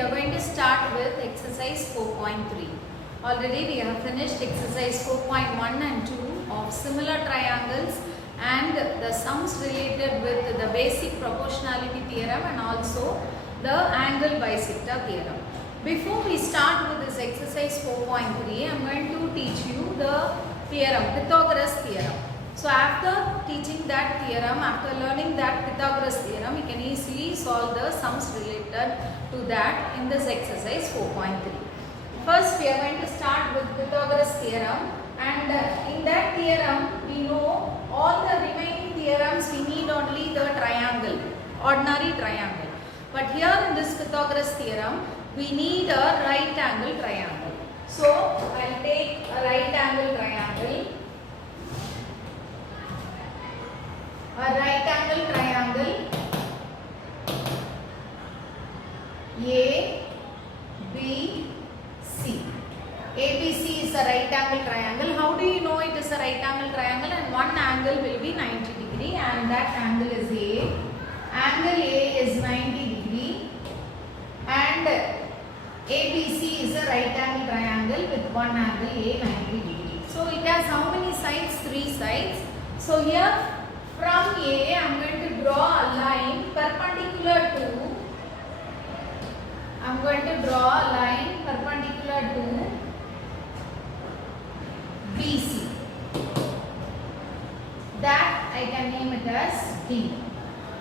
we are going to start with exercise 4.3. Already we have finished exercise 4.1 and 2 of similar triangles and the sums related with the basic proportionality theorem and also the angle bisector theorem. Before we start with this exercise 4.3, I am going to teach you the theorem, Pythagoras theorem. So after teaching that theorem, after learning that Pythagoras theorem, you can easily solve the sums related to that in this exercise 4.3. First we are going to start with Pythagoras theorem, and in that theorem we know all the remaining theorems we need only the triangle, ordinary triangle. But here in this Pythagoras theorem we need a right angle triangle. So I will take a right angle triangle. A right angle triangle A, B, C. ABC is a right angle triangle. How do you know it is a right angle triangle? And one angle will be 90 degree and that angle is A. Angle A is 90 degree and ABC is a right angle triangle with one angle A 90 degree. So it has how many sides? 3 sides. So here from A, I am going to draw a line perpendicular to, I am going to draw a line perpendicular to BC. That I can name it as D.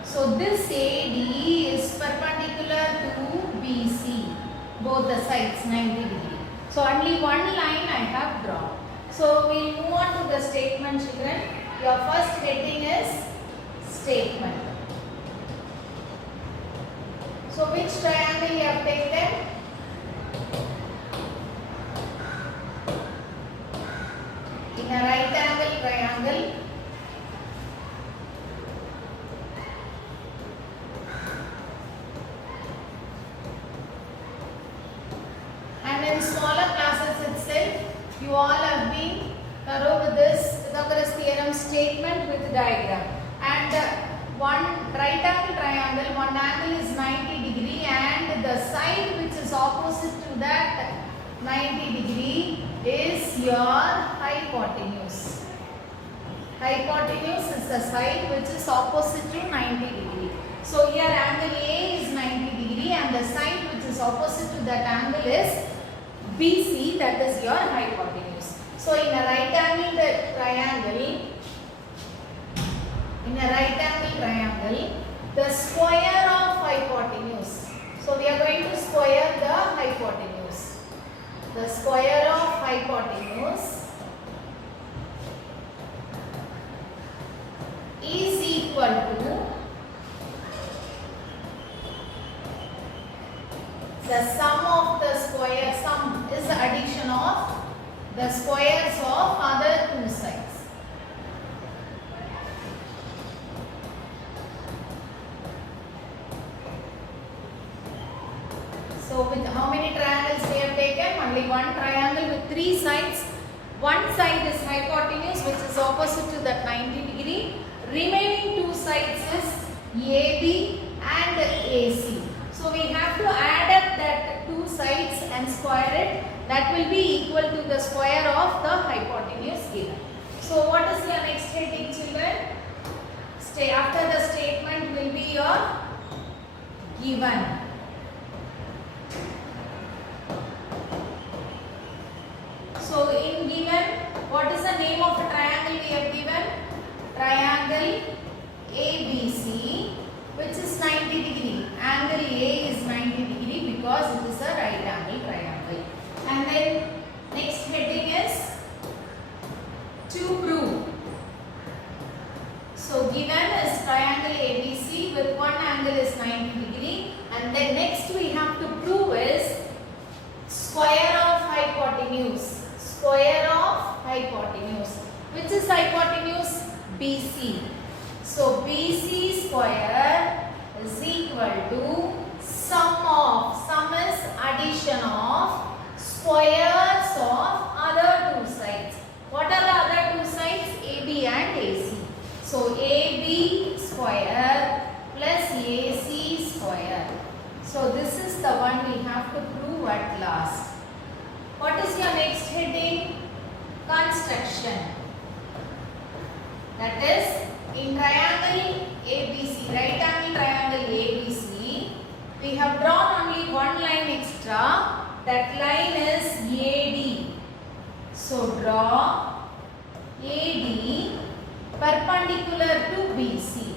So this AD is perpendicular to BC, both the sides 90 degree. So only one line I have drawn. So we will move on to the statement, children. Your first heading is statement. So which triangle you have taken? In a right angle triangle. And in smaller classes itself, you all have been thorough with this Pythagoras theorem statement with diagram. And one right angle triangle, one angle is 90 degree and the side which is opposite to that 90 degree is your hypotenuse. Hypotenuse is the side which is opposite to 90 degree. So here angle A is 90 degree and the side which is opposite to that angle is BC, that is your hypotenuse. So in a right angle triangle, the square of hypotenuse. So we are going to square the hypotenuse. The square of hypotenuse is equal to the sum of the square. Sum is the addition of the squares of other two sides. So with how many triangles we have taken? Only one triangle with 3 sides. One side is hypotenuse which is opposite to that 90 degree. Remaining 2 sides is AB and AC. So we have to add up that 2 sides and square it. That will be equal to the square of the hypotenuse given. So what is your next heading, children? After the statement will be your given. So in given, what is the name of a triangle we have given? Triangle ABC, which is 90 degree. Angle A is 90 degree because it is a right angle triangle. And then next heading is to prove. So given is triangle ABC with one angle is 90 degree, and then next we have to prove is square of hypotenuse. Square of hypotenuse. Which is hypotenuse? BC. So BC square is equal to sum is addition of squares of other 2 sides. What are the other 2 sides? AB and AC. So AB square plus AC square. So this is the one we have to prove at last. What is your next heading? Construction. That is, in triangle ABC, right angle triangle ABC, we have drawn only one line extra. That line is AD. So draw AD perpendicular to BC.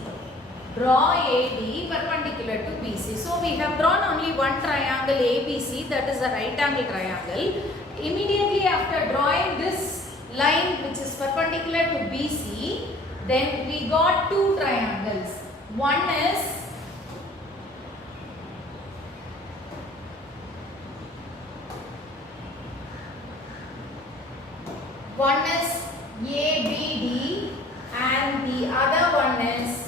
Draw AD perpendicular to BC. So we have drawn only one triangle ABC, that is a right angle triangle. Immediately after drawing this line which is perpendicular to BC, then we got two triangles. One is ABD and the other one is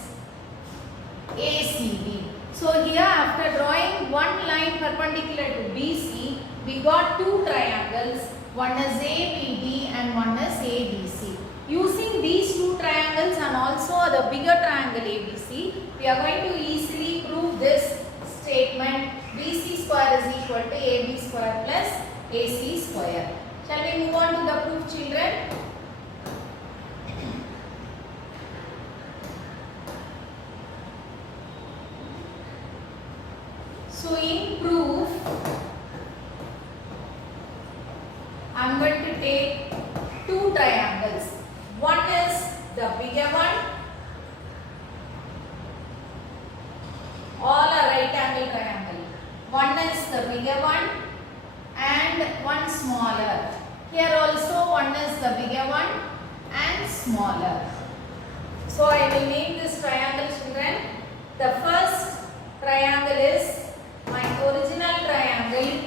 ACD. So here after drawing one line perpendicular to BC, we got two triangles. One is ABD and one is ADC. Using these two triangles and also the bigger triangle ABC, we are going to easily prove this statement: BC square is equal to AB square plus AC square. Shall we move on to the proof, children? So in proof, I am going to take two triangles. One is the bigger one. All are right angle triangle. One is the bigger one and one smaller. Here also one is the bigger one and smaller. So I will name this triangle, children. The first triangle is my original triangle.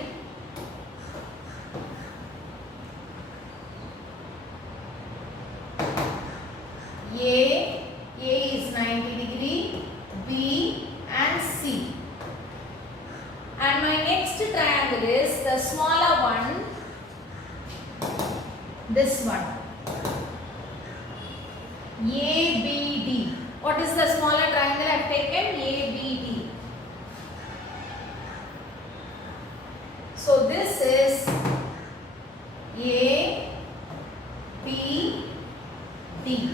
A is 90 degree, B and C. And my next triangle is the smaller one, this one, ABD. What is the smaller triangle I have taken? ABD. So this is A, B, D.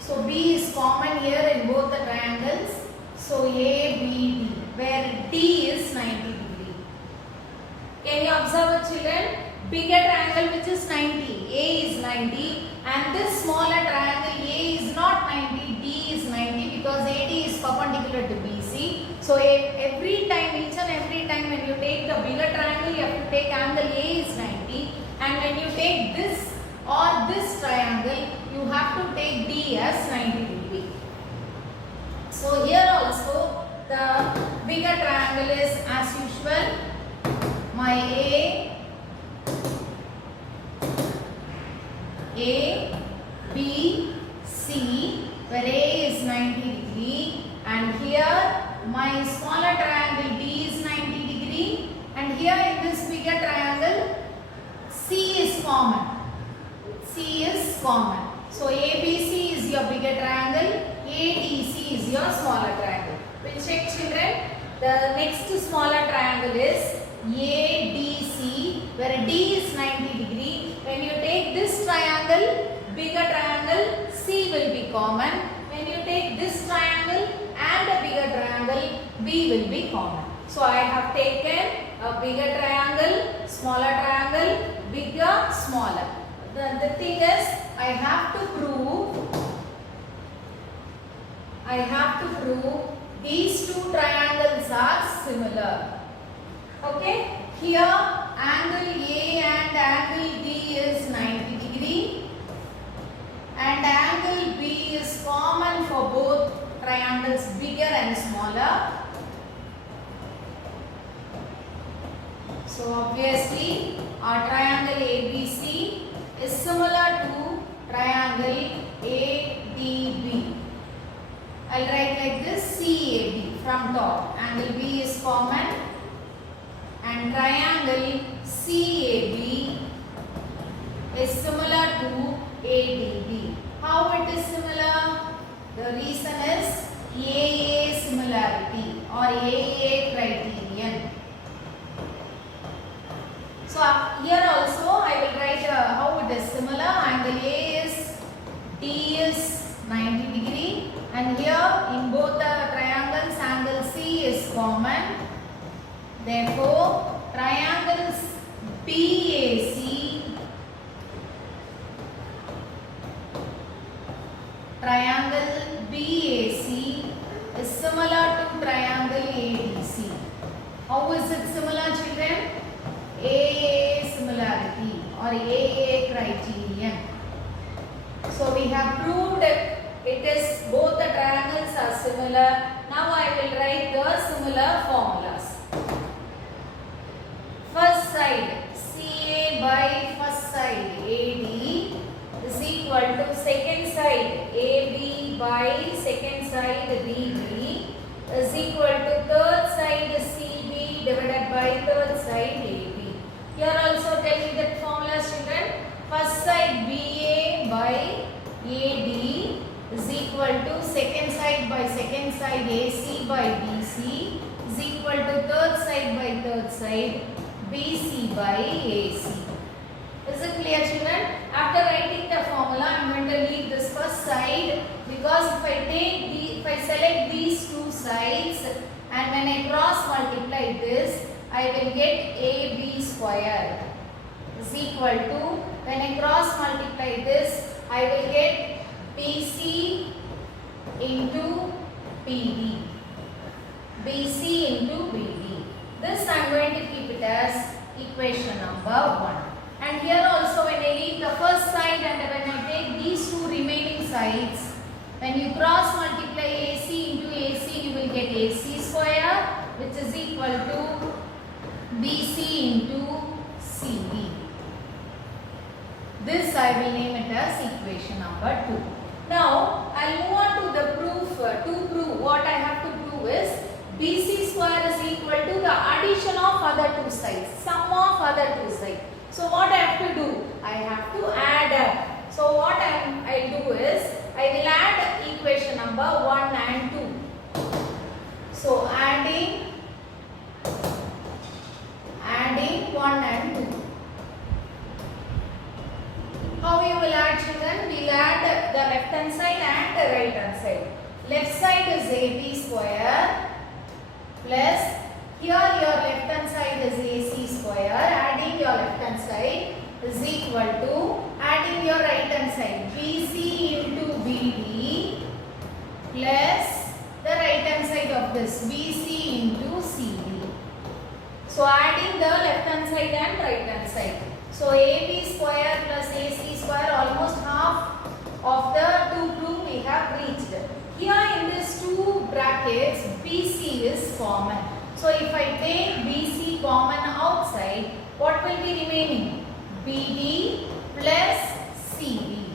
So B is common here in both the triangles. So A, B, D, where D is 90 degree. Can you observe it, children? Bigger triangle which is 90, A is 90, and this smaller triangle A is not 90, D is 90 because AD is perpendicular to BC. So every time, each and every time when you take the bigger triangle, you have to take angle A is 90, and when you take this or this triangle, you have to take D as 90 degree. So here also the bigger triangle is as usual my A, B, C, where A is 90 degree, and here my smaller triangle D is 90 degree, and here in this bigger triangle C is common. C is common. So ABC is your bigger triangle, ADC is your smaller triangle. We'll check, children. The next smaller triangle is ADC, where D is 90 degree. When you take this triangle, bigger triangle, C will be common. When you take this triangle and a bigger triangle, B will be common. So I have taken a bigger triangle, smaller triangle, bigger, smaller. The thing is, I have to prove these two triangles are similar. Okay? Here angle A and angle D is 90 degree and angle B is common for both triangles, bigger and smaller. So obviously our triangle ABC is similar to triangle ADB. I'll write like this: CAB from top. Angle B is common and triangle CAB is similar to ADB. How it is similar? The reason is AA similarity or AA criterion. So here also I will write how it is similar. Angle A is D is 90 degree, and here in both the triangles angle C is common. Therefore triangles BAC, triangle BAC is similar to triangle ADC. How is it similar, children? AA similarity or AA criterion. So we have proved it is both the triangles are similar. Now I will write the similar formulas. First side CA by first side AD is equal to second side AB by second side DB is equal to third side CB divided by third side AB. Here also tell me that formula, children. First side BA by AD is equal to second side by second side AC by BC is equal to third side by third side BC by AC. Is it clear, children? After writing the formula, I am going to leave this first side because if I select these two sides and when I cross multiply this, I will get AB square is equal to, when I cross multiply this, I will get BC into BD. BC into BD. This I am going to keep it as equation number 1. And here also when I leave the first side and when I take these two remaining sides, when you cross multiply AC into AC, you will get AC square, which is equal to BC into CD. This I will name it as equation number 2. Now I will move on to the proof. To prove, what I have to prove is BC square is equal to the addition of other two sides, sum of other two sides. So what I have to do? I have to add up. So what I will do is, I will add equation number 1 and 2. So adding 1 and 2. How you will add, children? We will add the left hand side and the right hand side. Left side is AB square plus here your left hand side is AC square. Adding your left hand side is equal to adding your right hand side BC into BD plus the right hand side of this BC into CD. So adding the left hand side and right hand side. So AB square plus AC square, almost half of the two proof we have reached. Here in these two brackets BC is common. So if I take BC common outside, what will be remaining? BD plus CD.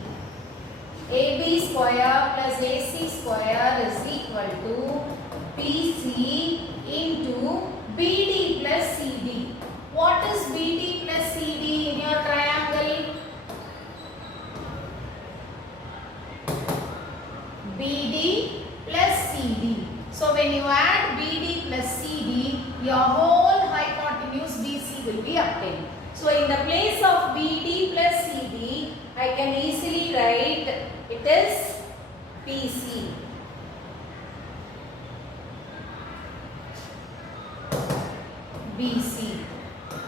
AB square plus AC square is equal to BC into BD plus CD. What is BD plus CD in your triangle? BD plus CD. So when you add BD plus CD, your whole hypotenuse BC will be obtained. So in the place of BD plus CD, I can easily write it is BC. BC.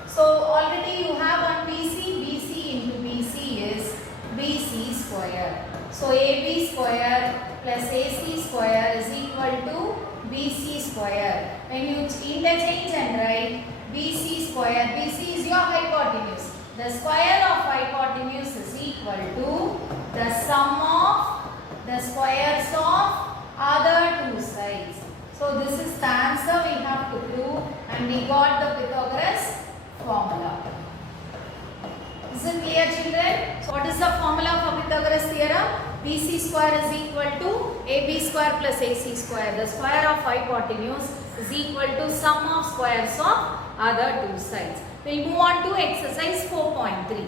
So already you have on BC, BC into BC is BC square. So AB square plus AC square is equal to BC square. When you interchange and write BC square, BC is your hypotenuse. The square of hypotenuse is equal to the sum of the squares of other two sides. So this is the answer we have to prove, and we got the Pythagoras formula. Is it clear, children? So what is the formula for Pythagoras theorem? BC square is equal to AB square plus AC square. The square of hypotenuse is equal to sum of squares of other two sides. We will move on to exercise 4.3.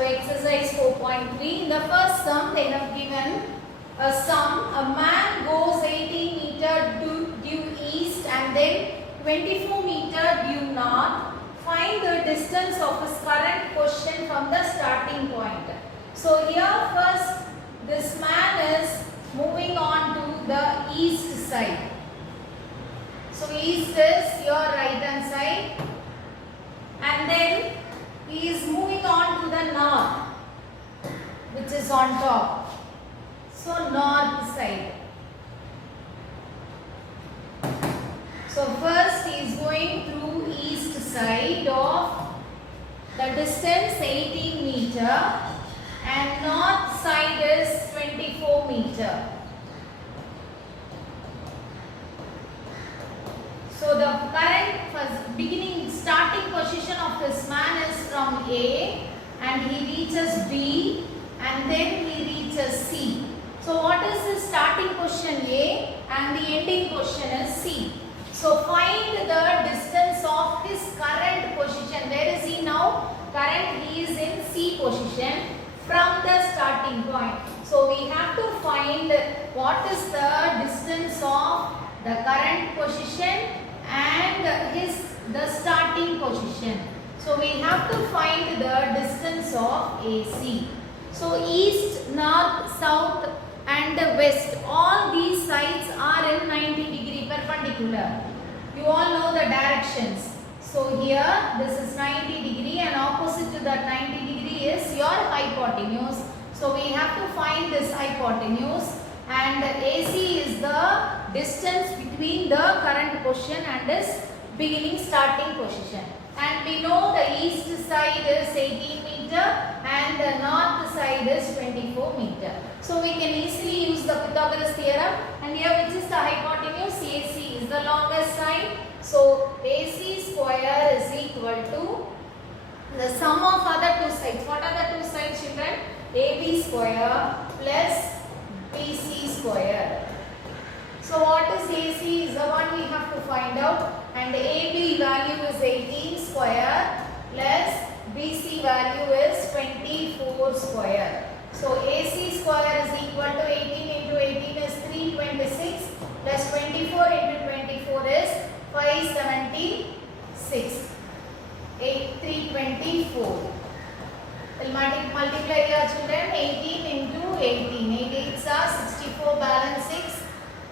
So exercise 4.3, in the first sum they have given a sum. A man goes 18 meters meter due east and then 24 meter due north. Find the distance of his current position from the starting point. So here first this man is moving on to the east side. So east is your right hand side and then he is moving on to the north, which is on top. So north side. So first he is going through east side of the distance 18 meter and north side is 24 meter. So the current first beginning starting position of this man is from A and he reaches B and then he reaches C. So what is his starting position A and the ending position is C. So find the distance of his current position. Where is he now? Current he is in C position from the starting point. So we have to find what is the distance of the current position and the starting position. So we have to find the distance of AC. So east, north, south and west, all these sides are in 90 degree perpendicular. You all know the directions. So here this is 90 degree and opposite to that 90 degree is your hypotenuse. So we have to find this hypotenuse and AC is the distance between the current position and its beginning starting position. And we know the east side is 18 meter and the north side is 24 meter. So we can easily use the Pythagoras theorem, and here which is the hypotenuse, AC is the longest side. So AC square is equal to the sum of other two sides. What are the two sides, children? AB square plus BC square. So what is AC is the one we have to find out, and AB value is 18 square plus BC value is 24 square. So AC square is equal to 18 into 18 is 326 plus 24 into 24 is 576. 324. We'll multiply your children. 18 into 18. 8 8s are 64, balance 6.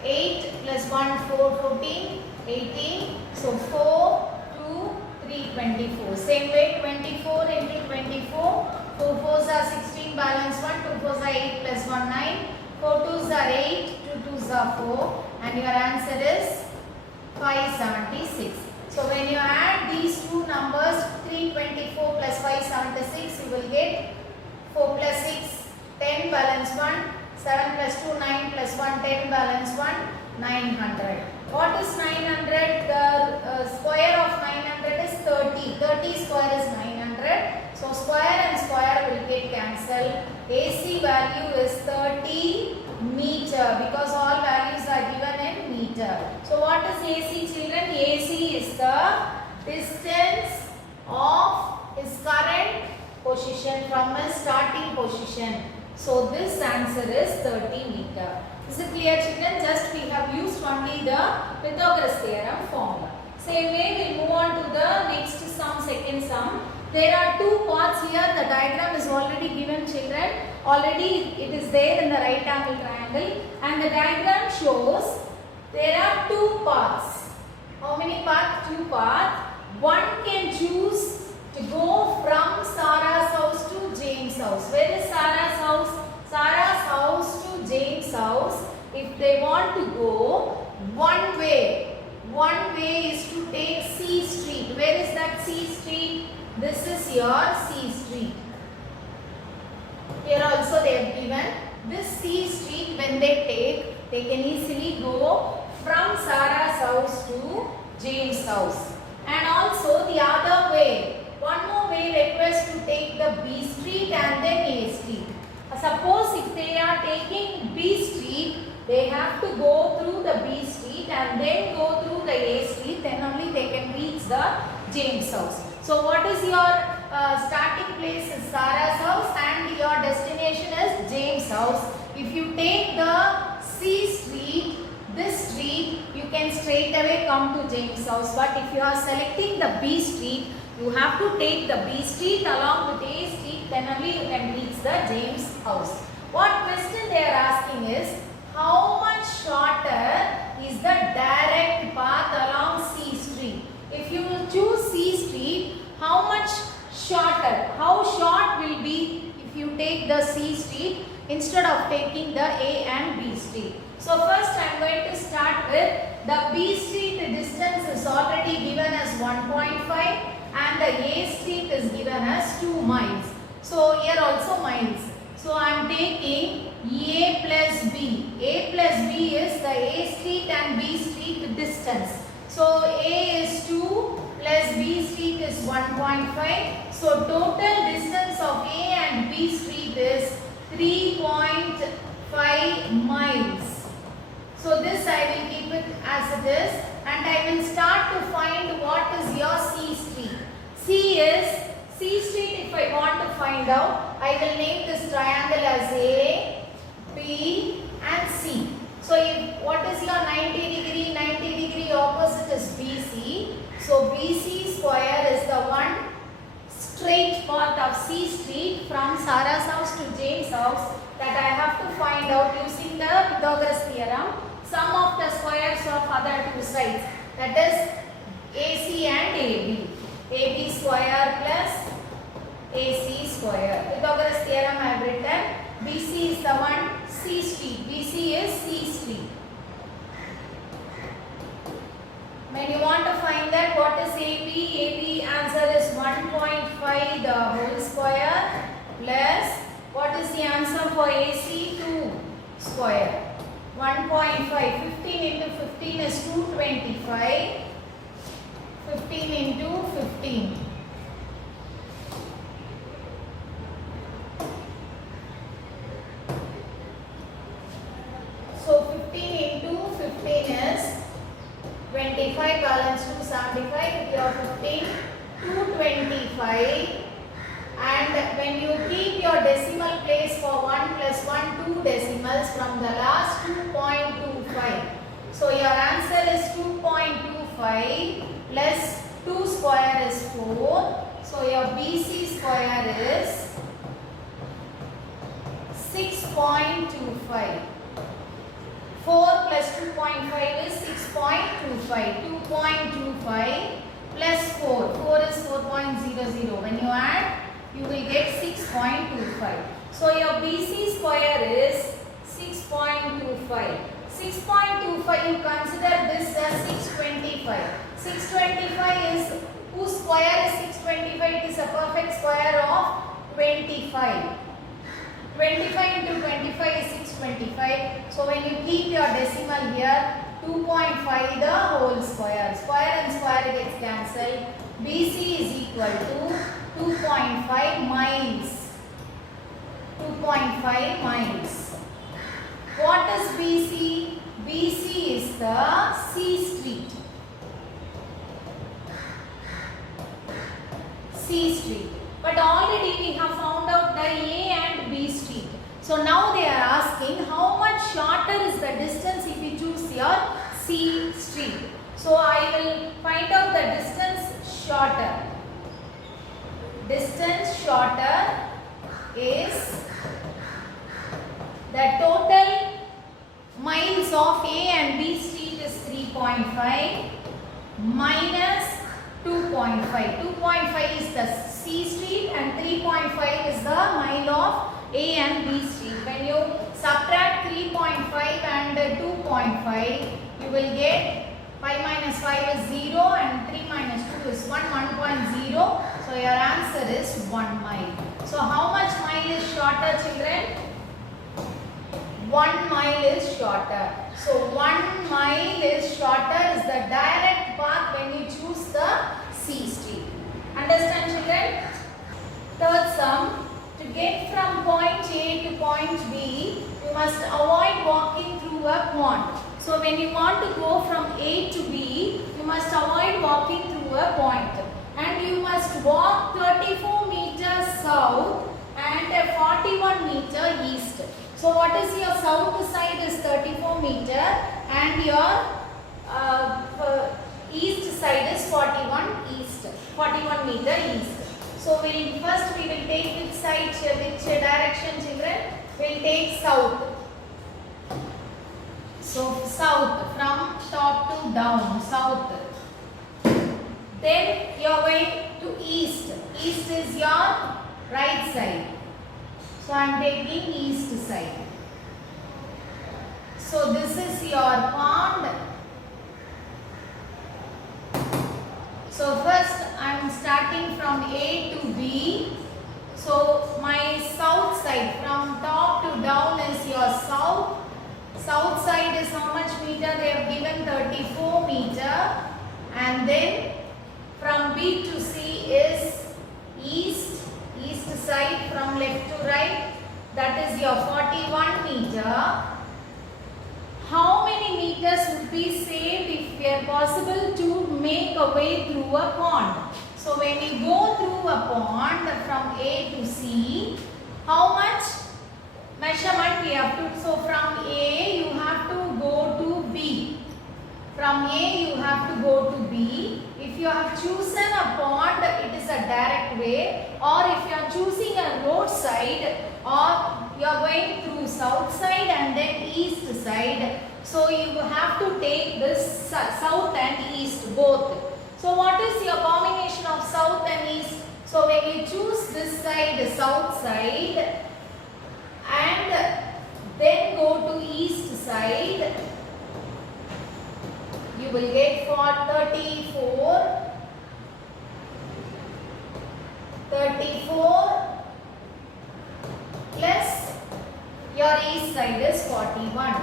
8 plus 1 4 14. 18. So 4 2 3 24. Same way 24 into 24. 4 4s are 16, balance 1. 2 4s are 8 plus 1 9. 4 2s are 8. 2 2s are 4. And your answer is 576. So when you add these two numbers, 324 plus 576, you will get 4 plus 6, 10, balance 1, 7 plus 2, 9 plus 1, 10, balance 1, 900. What is 900? The square of 900 is 30. 30 square is 900. So square and square will get cancelled. AC value is 30 meter because all values are given in meter. So what is AC, children? AC is the distance of his current position from his starting position. So this answer is 30 meter. Is it clear, children? Just we have used only the Pythagoras theorem formula. Same way we will move on to the next sum, second sum. There are two parts here. The diagram is already given, children. Already it is there in the right angle triangle, and the diagram shows there are two paths. How many paths? Two paths. One can choose to go from Sarah's house to James' house. Where is Sarah's house? Sarah's house to James' house. If they want to go one way is to take C Street. Where is that C Street? This is your C Street. Here also they have given this C Street. When they take, they can easily go from Sarah's house to James' house. And also the other way, one more way requires to take the B Street and then A Street. Suppose if they are taking B Street, they have to go through the B Street and then go through the A Street, then only they can reach the James' house. So what is your starting place is Sarah's house and your destination is James' house. If you take the C Street, this street, you can straight away come to James House. But if you are selecting the B street, you have to take the B street along with A street, then only you can reach the James House. What question they are asking is, how much shorter is the direct path along C street? If you will choose C street, how much shorter, how short will be if you take the C street instead of taking the A and B street? So first I am going to start with the B street distance is already given as 1.5 and the A street is given as 2 miles. So here also miles. So I am taking A plus B. A plus B is the A street and B street distance. So A is 2 plus B street is 1.5. So total distance of A and B street is 3.5 miles. So this I will keep it as it is, and I will start to find what is your C street. C street, if I want to find out, I will name this triangle as A, B and C. So what is your 90 degree? 90 degree opposite is BC. So BC square is the one straight path of C street from Sarah's house to James' house that I have to find out using the Pythagoras theorem. Sum of the squares of other two sides, that is AC and AB. AB square plus AC square. Pythagoras theorem I have written. BC is the one C street. BC is C street. When you want to find that what is AB? AB answer is 1.5 the whole square plus what is the answer for AC? 2 square. 1.5. 15 into 15 is 225. 15 into 15. So 15 into 15 is 25 balance 275. With your 15, 225. And when you keep your decimal place for 1 plus 1, 2 decimals from the last 2.25. So your answer is 2.25 plus 2 square is 4. So your BC square is 6.25. 4 plus 2.5 is 6.25. 2.25 plus 4. 4 is 4.00. When you add, you will get 6.25. So your BC square is 6.25. 6.25, you consider this as 625. 625 is, whose square is 625? It is a perfect square of 25. 25 into 25 is 625. So when you keep your decimal here, 2.5 the whole square. Square and square gets cancelled. BC is equal to 2.5 miles. 2.5 miles. What is BC? BC is the C street. C street. But already we have found out the A and B street. So now they are asking how much shorter is the distance if you choose your C street. So I will find out the distance shorter. Distance shorter is the total miles of A and B street is 3.5 minus 2.5. 2.5 is the C street and 3.5 is the mile of A and B street. When you subtract 3.5 and 2.5, you will get 5 minus 5 is 0 and 3 minus 2 is 1, 1.0. So your answer is 1 mile. So how much mile is shorter, children? 1 mile is shorter. So 1 mile is shorter is the direct path when you choose the C street. Understand, children? Third sum, to get from point A to point B, you must avoid walking through a pond. So when you want to go from A to B, you must avoid walking through a point. And you must walk 34 meters south and 41 meter east. So what is your south side is 34 meter and your east side is 41 meter east. So we will take which side, which direction, children? We'll take south. So south, from top to down, south. Then you are going to east. East is your right side. So I am taking east side. So this is your pond. So first I am starting from A to B. So my south side, from top to down is your south. South side is how much meter? They have given 34 meter. And then from B to C is east side, from left to right. That is your 41 meter. How many meters would be saved if we are possible to make a way through a pond? So when you go through a pond from A to C, how much measurement we have to? So from A you have to go to B. From A you have to go to B. If you have chosen a pond, it is a direct way. Or if you are choosing a roadside, or you are going through south side and then east side, so you have to take this south and east both. So what is your combination of south and east? So when you choose this side, south side, and then go to east side, you will get for 34 plus your east side is 41.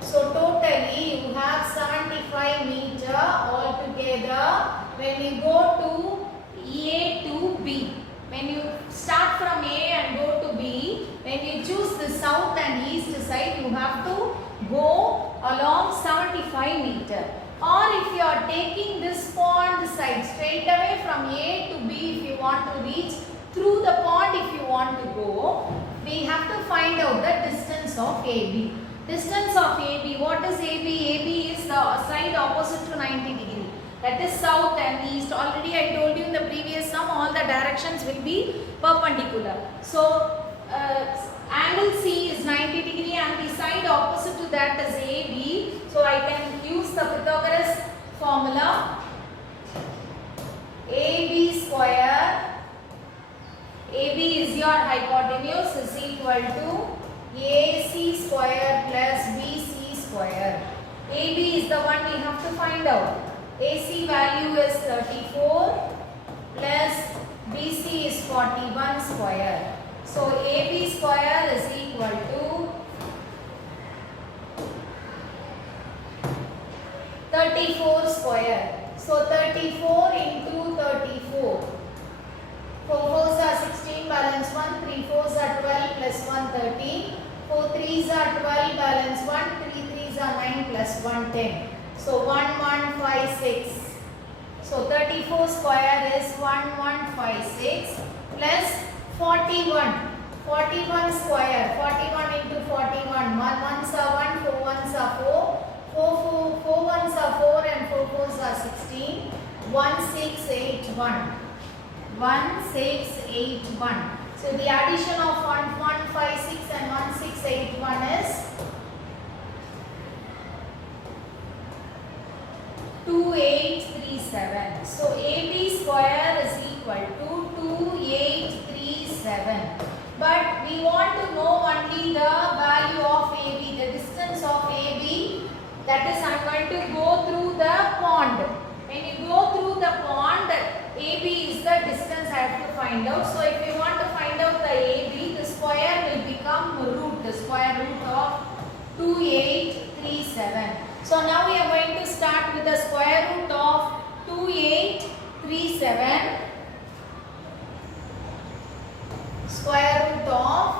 So totally you have 75 meter altogether when you go to A to B. When you start from A and go to B, when you choose the south and east side, you have to go along 75 meter. Or if you are taking this pond side straight away from A to B, if you want to reach through the pond, if you want to go, we have to find out the distance of AB. Distance of AB, what is AB? AB is the side opposite to 90 degree. That is south and east. Already I told you in the previous sum, all the directions will be perpendicular. So angle C is 90 degree and the side opposite to that is AB. So I can use the Pythagoras formula. AB square. AB is your hypotenuse, is equal to AC square plus BC square. AB is the one we have to find out. AC value is 34 plus BC is 41 square. So AB square is equal to 34 square. So 34 into 34. 4 4s are 16, balance 1. 3 4s are 12 plus 1 13. 4 3s are 12, balance 1. 3 3s are 9 plus 1 10. So 1156. So 34 square is 1156 plus 41. 41 square. 41 into 41. 1 1s are 1, 4 1s are 4. 4 1s are 4 and 4 4s are 16. 1681. 1681. So the addition of 1156 and 1681 is 2837. So AB square is equal to 2837. But we want to know only the value of AB, the distance of AB. That is, I am going to go through the pond. When you go through the pond, AB is the distance I have to find out. So if you want to find out the AB, the square will become root, the square root of 2837. So now we are going to start with the square root of 2837. Square root of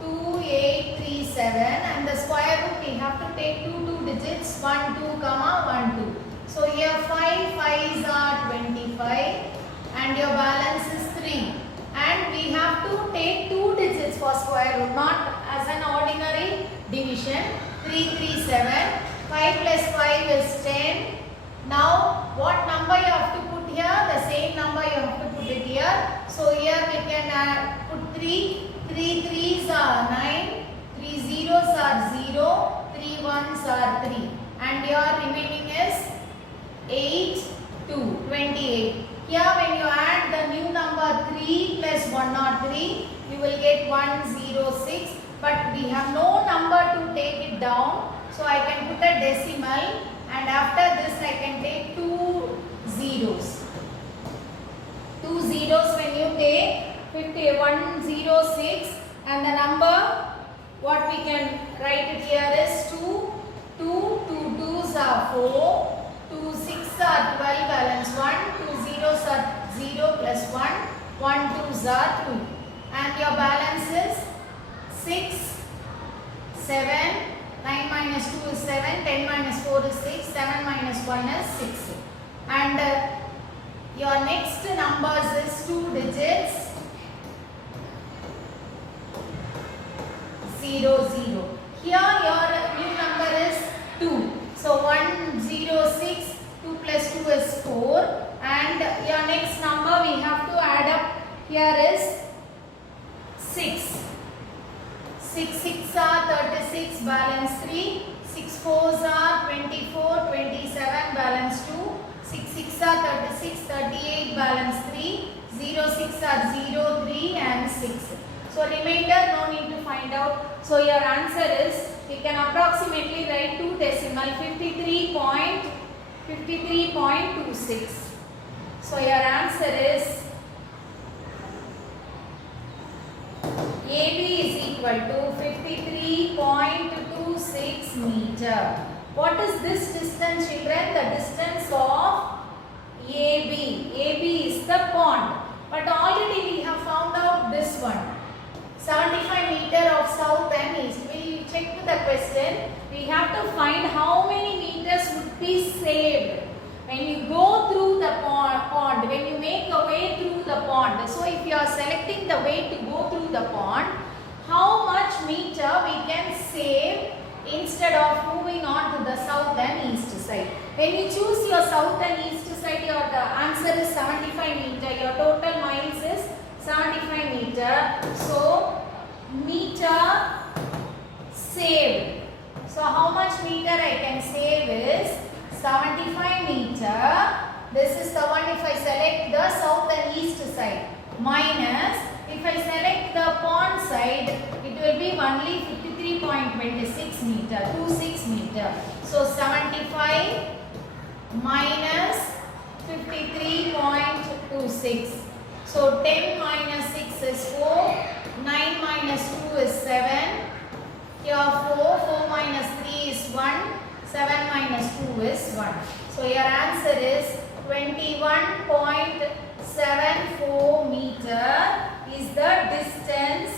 2837, and the square root we have to take two digits, 1 2 comma 1 2. So here 5 5s are 25 and your balance is 3, and we have to take 2 digits for square root, not as an ordinary 5 plus 5 is 10. Now what number you have to put here? The same number you have to put it here. So here we can put 3. 3 3s are 9. 3 zeros are 0. 3 1s are 3. And your remaining is 8, 2, 28. Here when you add the new number 3 plus 103, you will get 106. But we have no number to take it down. So I can put a decimal. And after this I can take 2 zeros. 2 zeros when you take 106, and the number what we can write it here is 2. 2 2s are 4. 2 6 are 12, balance 1. 2 zeros are 0 plus 1. 1 2s are 2. And your balance is 6, 7. 9 minus 2 is 7, 10 minus 4 is 6, 7 minus 1 is 6. And your next numbers is 2 digits, 0, 0. Here your new number is 2. So 106, 2 plus 2 is 4. And your next number we have to add up here is 6. 6 6 are 36, balance 3. 6 4s are 24, 27, balance 2. 6 6 are 36, 38, balance 3. 0 6 are 0, 3 and 6. So remainder no need to find out. So your answer is, we can approximately write 2 decimal 53.26. So your answer is AB is equal to 53.26 meter. What is this distance, children? The distance of AB. AB is the pond. But already we have found out this one. 75 meter of south and east. We will check the question. We have to find how many meters would be saved when you go through the pond, when you make a way through the pond. So if you are selecting the way to go through the pond, how much meter we can save instead of moving on to the south and east side. When you choose your south and east side, your answer is 75 meter. Your total miles is 75 meter. So meter saved. So how much meter I can save is 75 meter. This is the one if I select the south and east side, minus if I select the pond side, it will be only 53.26 meter, 26 meter. So 75 minus 53.26. So 10 minus 6 is 4, 9 minus 2 is 7, here 4 minus 3 is 1, 7 minus 2 is 1. So your answer is 21.74 meter is the distance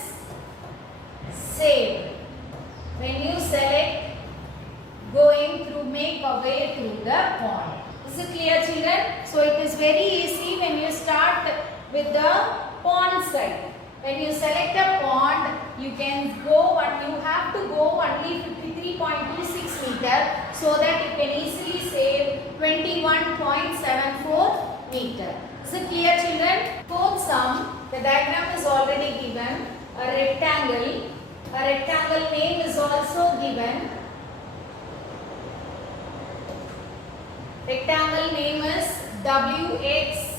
saved when you select going through, make a way through the pond. Is it clear, children? So it is very easy when you start with the pond side. When you select a pond, you can go and you have to go only 53.26 meter, so that you can easily save 21.74 meter. Is it clear, children? Fourth sum, the diagram is already given. A rectangle. A rectangle name is also given. Rectangle name is WX.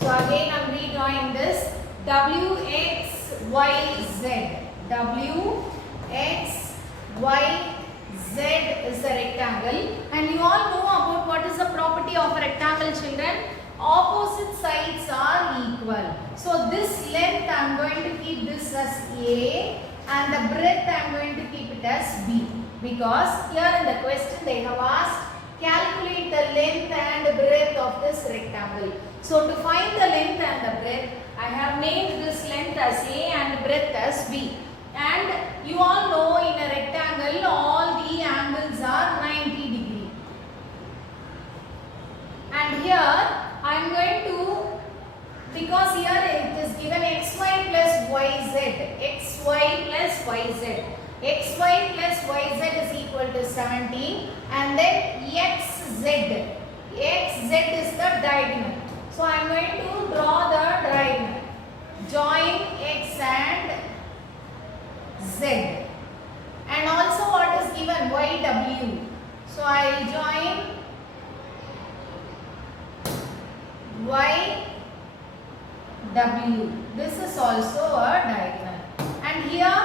So again I am redrawing this. WXYZ. WXYZ is a rectangle. And you all know about what is the property of a rectangle, children. Opposite sides are equal. So this length I am going to keep this as A, and the breadth I am going to keep it as B. Because here in the question they have asked, calculate the length and breadth of this rectangle. So to find the length and the breadth, I have named this length as A and breadth as B. And you all know in a rectangle all the angles are 90 degree. And here I am going to, because here it is given xy plus yz, xy plus yz. xy plus yz is equal to 17, and then xz. Xz is the diagonal. So I am going to draw the diagonal. Join x and z. And also what is given? yw. So I will join yw. This is also a diagonal. And here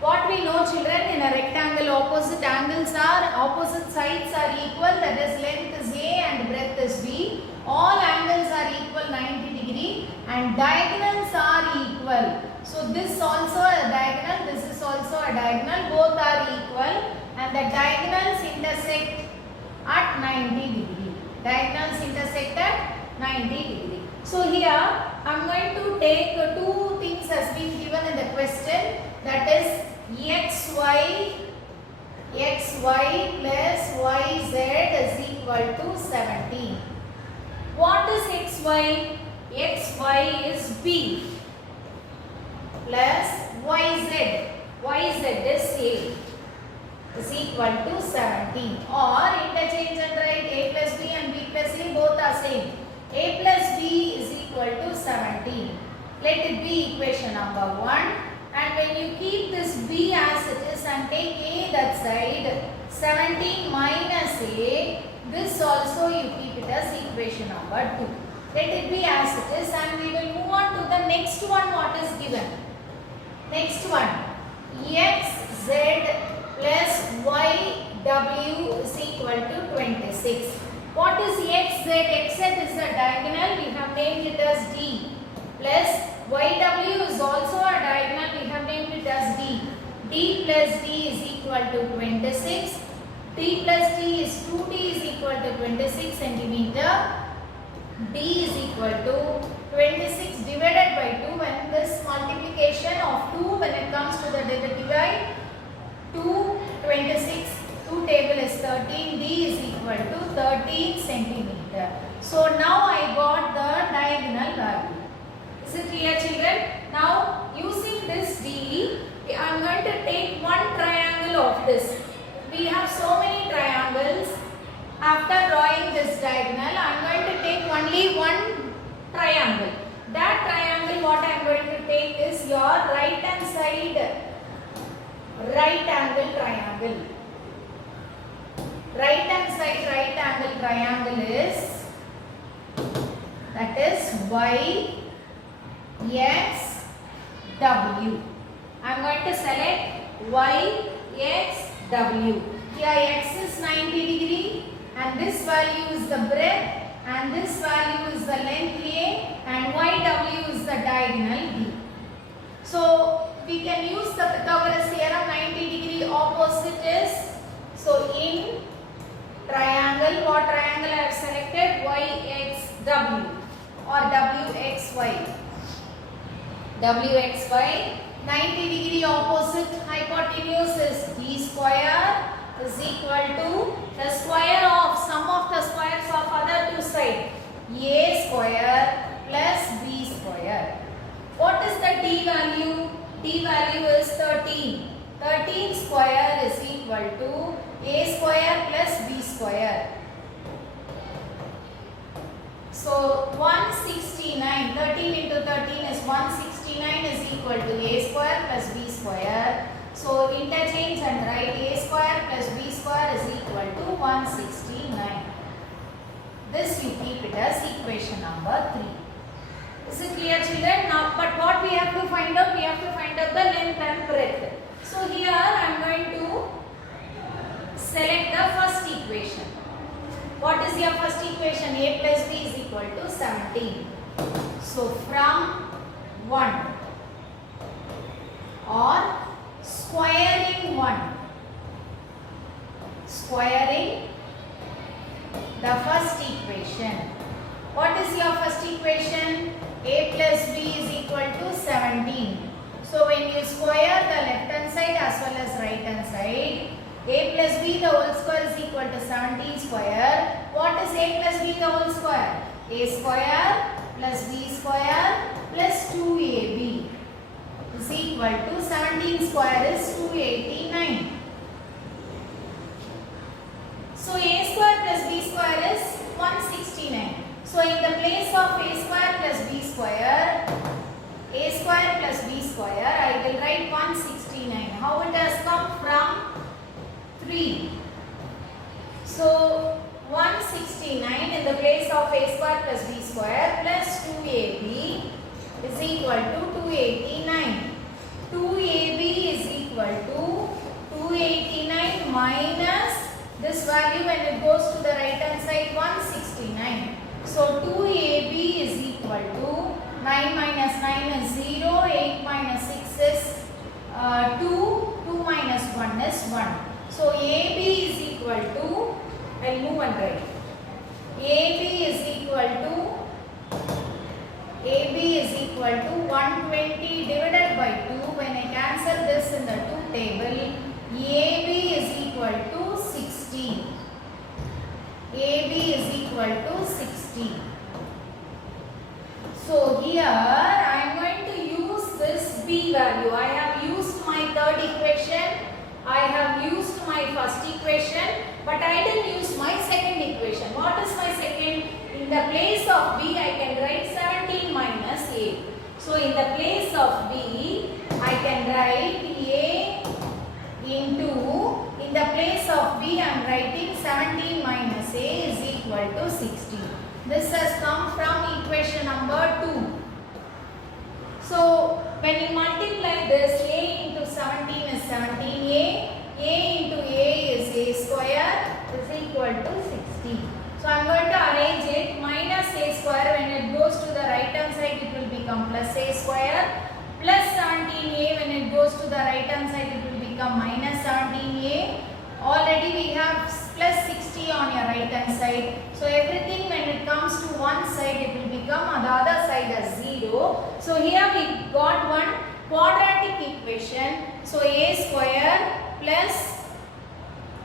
what we know, children, in a rectangle opposite sides are equal, that is length is a and breadth is b. All angles are equal 90 degree and diagonals are equal. So this also a diagonal, this is also a diagonal, both are equal and the diagonals intersect at 90 degree. Diagonals intersect at 90 degree. So here I am going to take two things as been given in the question, that is xy plus yz is equal to 17. What is xy? Xy is b plus yz is a is equal to 17, or interchange and write a plus b and b plus a, both are same. A plus b is equal to 17. Let it be equation number 1. And when you keep this b as it is and take a that side, 17 minus a, this also you keep it as equation number 2. Let it be as it is, and we will move on to the next one. What is given? Next one, xz plus yw is equal to 26. What is xz? Xz is a diagonal, we have named it as d, plus yw is also a diagonal, we have named it as d. D plus d is equal to 26. D plus d is 2d is equal to 26 centimeter. D is equal to 26 divided by 2. When this multiplication of 2, when it comes to the divide, 2, 26, 2 table is 13, D is equal to 13 centimeter. So now I got the diagonal value. Is it clear, children? Now using this D, I am going to take one triangle of this. We have so many triangles. After drawing this diagonal, I am going to take only one triangle. That triangle, what I am going to take is your right hand side right angle triangle. Right hand side right angle triangle is, that is y, x, w. I am going to select y, x, w. Here x is 90 degree and this value is the breadth and this value is the length a and yw is the diagonal b. So we can use the Pythagoras theorem. 90 degree opposite is, so in triangle, what triangle I have selected? YXW or WXY. WXY, 90 degree opposite hypotenuse is d square is equal to the square of sum of the squares of other two sides, a square plus b square. What is the d value? D value is 13. 13 square is equal to a square plus b square. So 169, 13 into 13 is 169 is equal to a square plus b square. So interchange and write a square plus b square is equal to 169. This you keep it as equation number 3. Is it clear, children? Now, but what we have to find out? We have to find out the length and breadth. So here I am going to select the first equation. What is your first equation? A plus b is equal to 17. So from 1 or squaring 1. Squaring the first equation. What is your first equation? A plus b is equal to 17. So when you square the left hand side as well as right hand side, a plus b the whole square is equal to 17 square. What is a plus b the whole square? A square plus b square plus 2ab is equal to 17 square is 289. So a square plus b square is 169. So in the place of a square plus b square plus b square, I will write 169. How it has come from 3. So 169 in the place of a square plus b square plus 2ab is equal to 289. 2ab is equal to 289 minus this value when it goes to the right hand side 169. So 2ab is equal to 9 minus 9 is 0, 8 minus 6 is 2, 2 minus 1 is 1. So ab is equal to, I'll move and write. ab is equal to 120 divided by 2. When I cancel this in the 2 table, ab is equal to 60. ab is equal to 60. So here I am going to use this b value. I have used my third equation, I have used my first equation, but I didn't use my second equation. What is my second? In the place of b, I can write 17 minus a. So in the place of b, I can write a into, in the place of b, I am writing 17 minus a is equal to 60. This has come from equation number 2. So when you multiply this, a into 17 is 17a, a into a is a square is equal to 60. So I am going to arrange it minus a square. When it goes to the right hand side, it will become plus a square, plus 17a. When it goes to the right hand side, it will become minus 17a. Already we have plus 60 on your right hand side. So everything when it comes to one side, it will become on the other side as 0. So here we got one quadratic equation. So a square plus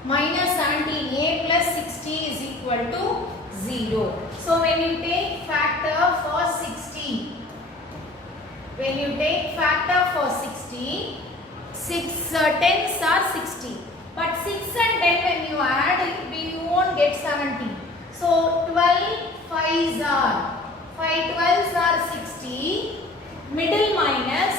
minus 17a plus 60 is equal to 0. So when you take factor for 60, when you take factor for 60, 10s are 60. But 6 and 10 when you add, you won't get 70. So 12 5s are, 5 12s are 60, middle minus,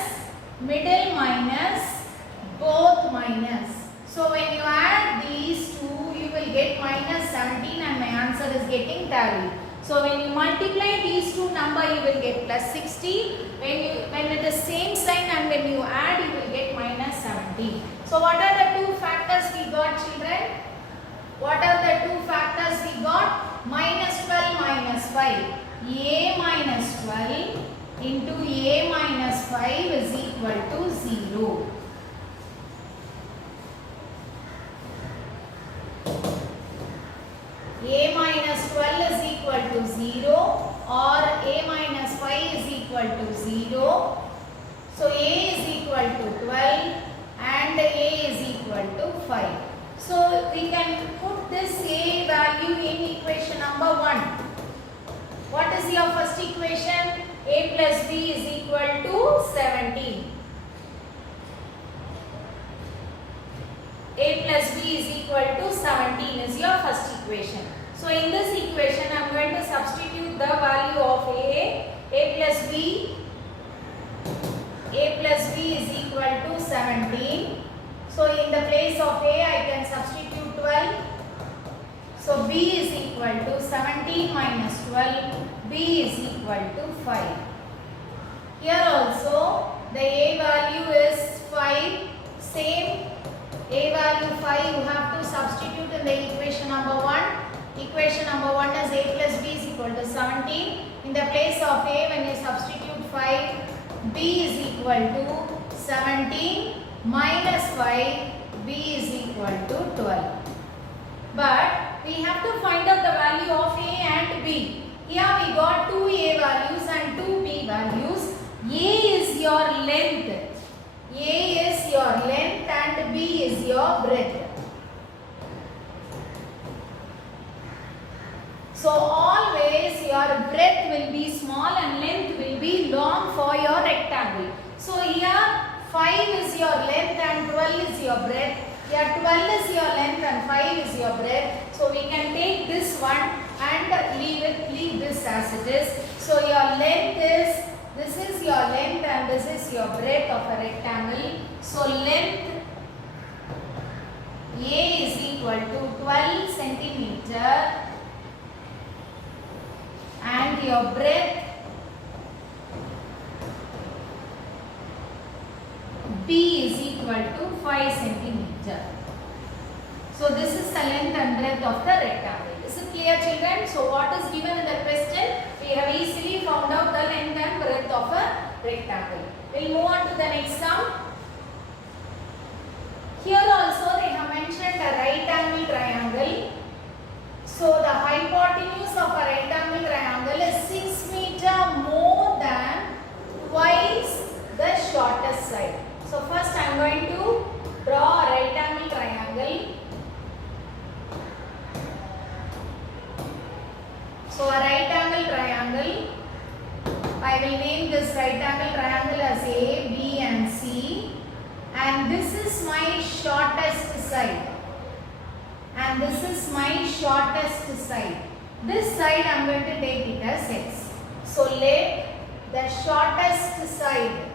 both minus. So when you add these two, you will get minus 17 and my answer is getting tallied. So when you multiply these two number, you will get plus 60. When it is same sign and when you add, you will get minus 70. So what are the two factors we got, children? What are the two factors we got? Minus 12 minus 5. A minus 12 into a minus 5 is equal to 0. A minus 12 is equal to 0 or a minus 5 is equal to 0. So a is equal to 12 and a is equal to 5. So we can put this a value in equation number 1. What is your first equation? A plus b is equal to 17. A plus b is equal to 17 is your first equation. So in this equation, I am going to substitute the value of a plus b. A plus b is equal to 17. So in the place of a, I can substitute 12. So b is equal to 17 minus 12. B is equal to 5. Here also, the a value is 5. Same. A value 5 you have to substitute in the equation number 1. Equation number 1 is a plus b is equal to 17. In the place of a, when you substitute 5, b is equal to 17 minus 5, b is equal to 12. But we have to find out the value of a and b. Here we got two a values and two b values. A is your length. A is your length and b is your breadth. So always your breadth will be small and length will be long for your rectangle. So here 5 is your length and 12 is your breadth. Here 12 is your length and 5 is your breadth. So we can take this one and leave this as it is. So your length is, this is your length and this is your breadth of a rectangle. So length A is equal to 12 centimeter and your breadth B is equal to 5 centimeter. So this is the length and breadth of the rectangle. Is it clear, children? So what is given in the question? We have easily found out the length and breadth of a rectangle. We'll move on to the next sum. Here also they have mentioned a right angle triangle. So the hypotenuse of a right angle triangle is 6 meter more than twice the shortest side. So first I am going to draw a right angle triangle. So a right angle triangle, I will name this right angle triangle as A, B and C, and this is my shortest side and this is my shortest side. This side I am going to take it as X. So let the shortest side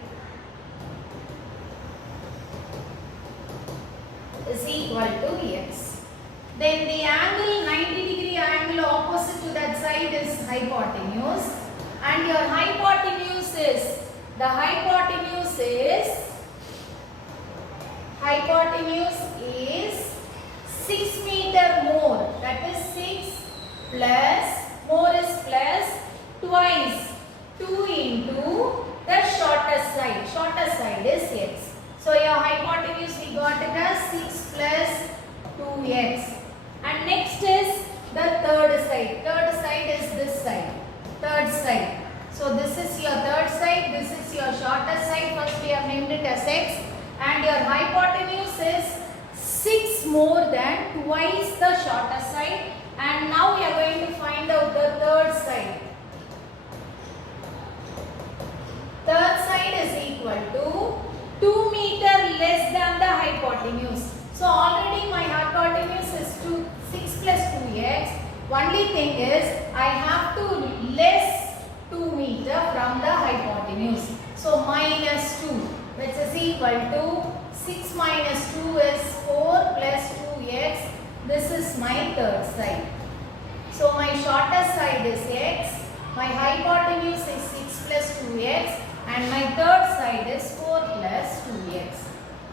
is equal to X. Then the angle, 90-degree angle opposite to that side is hypotenuse, and your hypotenuse is, the hypotenuse is 6 meter more, that is 6 plus, more is plus, twice, 2 into the shortest side is X. So your hypotenuse we got it as 6 plus 2x. And next is the third side. Third side is this side. Third side. So this is your third side. This is your shortest side. First we have named it as X. And your hypotenuse is 6 more than twice the shortest side. And now we are going to find out the third side. Third side is equal to 2 meter less than the hypotenuse. So already my hypotenuse is 6 plus 2x. Only thing is I have to less 2 meter from the hypotenuse. So minus 2, which is equal to 6 minus 2 is 4 plus 2x. This is my third side. So my shortest side is x. My hypotenuse is 6 plus 2x. And my third side is 4 plus 2x.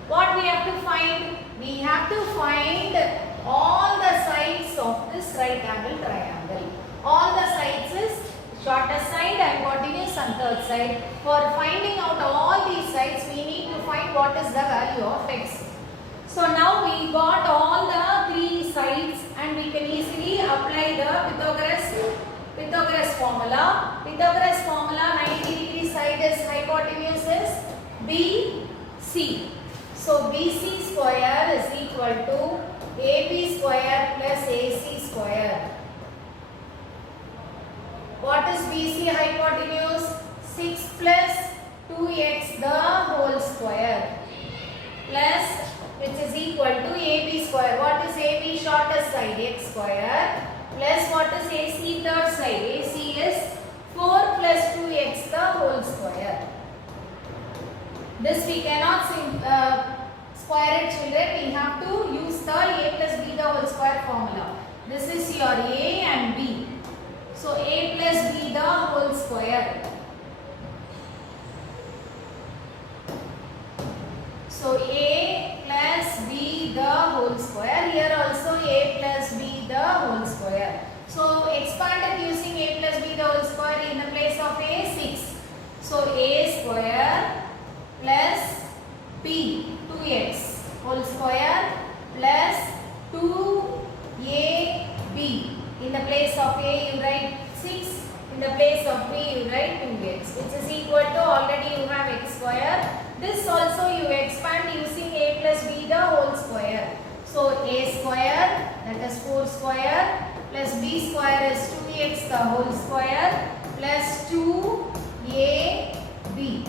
What we have to find? We have to find all the sides of this right angle triangle. All the sides is shortest side, hypotenuse and third side. For finding out all these sides, we need to find what is the value of x. So now we got all the three sides and we can easily apply the Pythagoras formula. Pythagoras formula, 90-degree side is hypotenuse is BC. So BC square is equal to AB square plus AC square. What is BC hypotenuse? 6 plus 2x the whole square plus, which is equal to AB square. What is AB shortest side? X square plus what is AC third side? AC is 4 plus 2x the whole square. This we cannot square it, children. We have to use the a plus b the whole square formula. This is your a and b. So a plus b the whole square. So a plus b the whole square. Here also a plus b the whole square. So expand it using a plus b the whole square in the place of a 6. So a square plus b 2x whole square plus 2ab. In the place of a you write 6. In the place of b you write 2x, which is equal to, already you have x square. This also you expand using a plus b the whole square. So a square, that is 4 square, plus b square is 2x the whole square plus 2ab.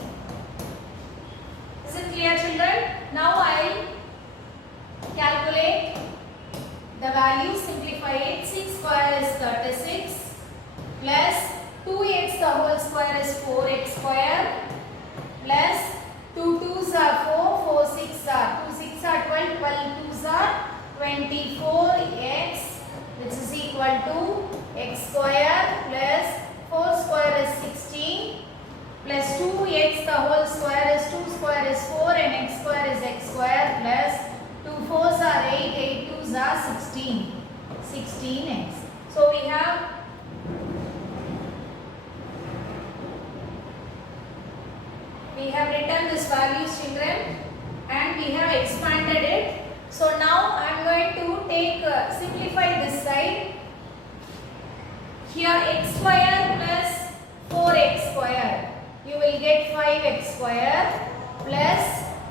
clear children? Now I calculate the value, simplify it. 6 square is 36 plus 2x the whole square is 4x square plus 2 2s are 4, 4 6 are 2 6 are 12, 12 2s are 24x, which is equal to x square plus 4 square is 16 plus 2x the whole square is 2 square is 4 and x square is x square plus 2 4s are 8, 8 2s are 16, 16x. So we have written this values children and we have expanded it. So now I am going to take simplify this side. Here x square plus 4x square, you will get 5x square plus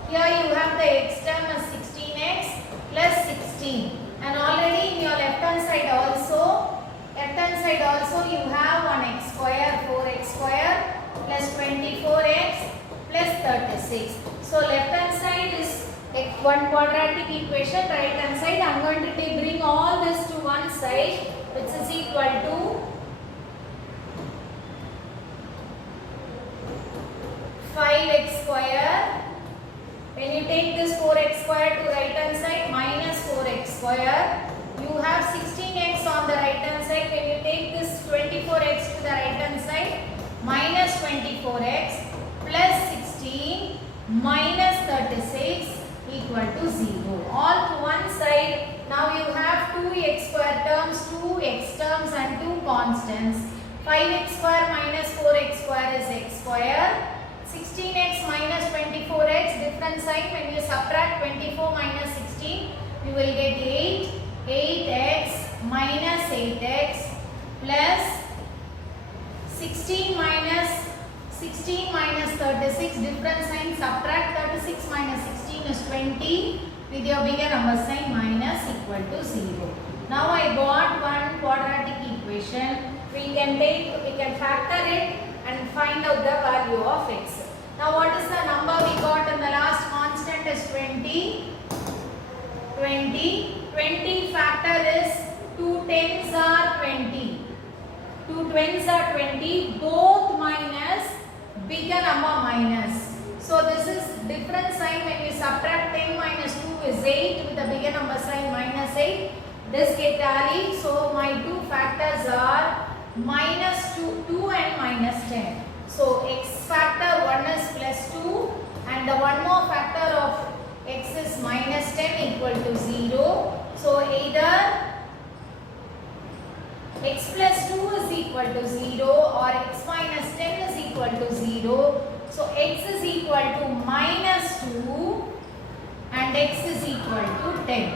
here you have the x term as 16x plus 16 and already in your left hand side also you have 1x square, 4x square plus 24x plus 36. So left hand side is one quadratic equation, right hand side I am going to bring all this to one side, which is equal to 5x square. When you take this 4x square to right hand side minus 4x square, you have 16x on the right hand side. When you take this 24x to the right hand side minus 24x plus 16 minus 36 equal to 0. All to one side. Now you have 2x square terms, 2x terms and 2 constants. 5x square minus 4x square is x square. 16x minus 24x, different sign. When you subtract 24 minus 16, you will get 8. 8x minus 8x plus 16 minus 36, different sign. Subtract 36 minus 16 is 20. With your bigger number sign minus equal to 0. Now I got one quadratic equation. We can factor it and find out the value of x. Now what is the number we got in the last constant is 20. 20 factor is 2 tens are 20. 2 20s are 20, both minus, bigger number minus. So this is different sign. When you subtract 10 minus 2 is 8 with the bigger number sign minus 8. This get tallied. So my two factors are minus 2 and minus 10. So x factor 1 is plus 2 and the one more factor of x is minus 10 equal to 0. So either x plus 2 is equal to 0 or x minus 10 is equal to 0. So x is equal to minus 2 and x is equal to 10.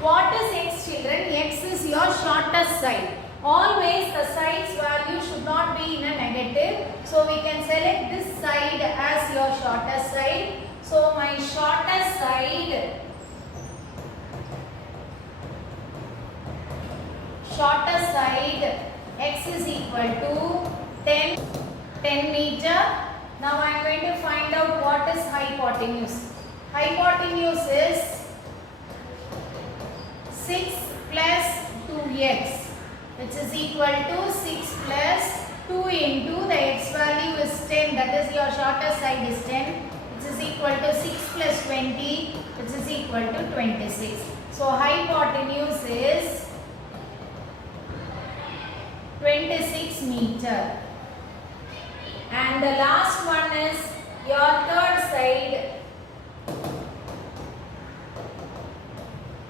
What is x children? X is your shortest side. Always the side's value should not be in a negative. So we can select this side as your shortest side. So my shortest side x is equal to 10 meter. Now I am going to find out what is hypotenuse. Hypotenuse is 6 plus 2x, which is equal to 6 plus 2 into the x value is 10, that is your shortest side is 10, which is equal to 6 plus 20, which is equal to 26. So hypotenuse is 26 meter. And the last one is your third side.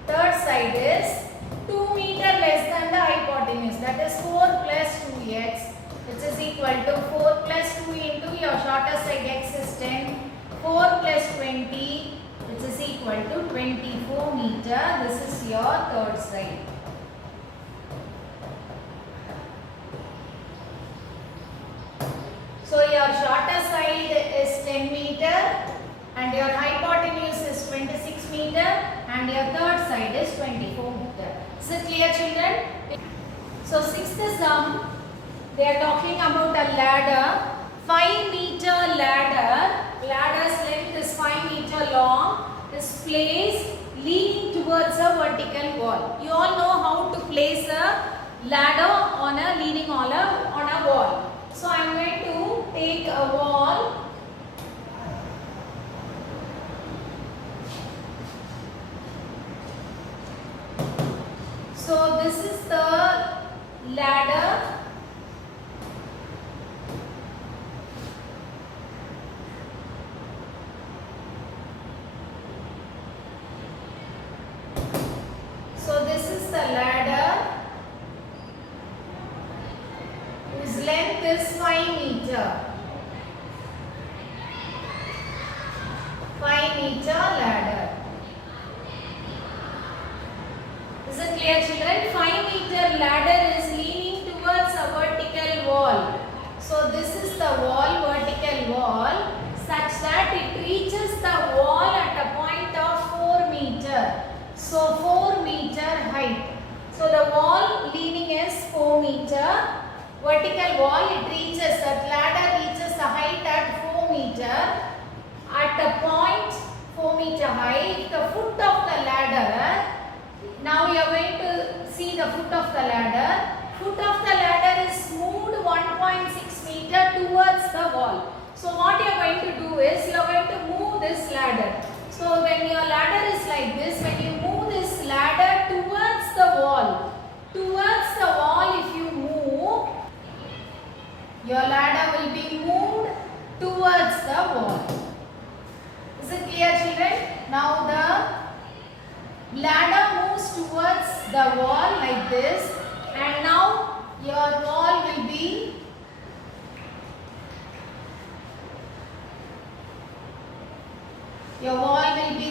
Third side is 2 meter less than the hypotenuse, that is 4 plus 2x, which is equal to 4 plus 2 into your shortest side x is 10, 4 plus 20, which is equal to 24 meter. This is your third side. So your shortest side is 10 meter and your hypotenuse is 26 meter and your third side is 24 meter. Is it clear children? So sixth sum, they are talking about a ladder, 5 meter ladder. Ladder's length is 5 meter long, is placed leaning towards a vertical wall. You all know how to place a ladder on a leaning on a wall. So I am going to take a wall. So this is the ladder. So this is the ladder whose length is 5 meter. 5 meter ladder. Is it clear, children? 5 meter ladder is leaning towards a vertical wall. So this is the wall, vertical wall, such that it reaches the wall at a point of 4 meter. So 4 meter height. So the wall leaning is 4 meter. Vertical wall, it reaches, that ladder reaches the height at 4 meter. At a point 4 meter high, the foot of the ladder, now you are going to see the foot of the ladder. Foot of the ladder is moved 1.6 meter towards the wall. So what you are going to do is, you are going to move this ladder. So when your ladder is like this, when you move this ladder towards the wall, if you move, your ladder will be moved towards the wall. Is it clear, children? Now the ladder moves towards the wall like this, and now your wall will be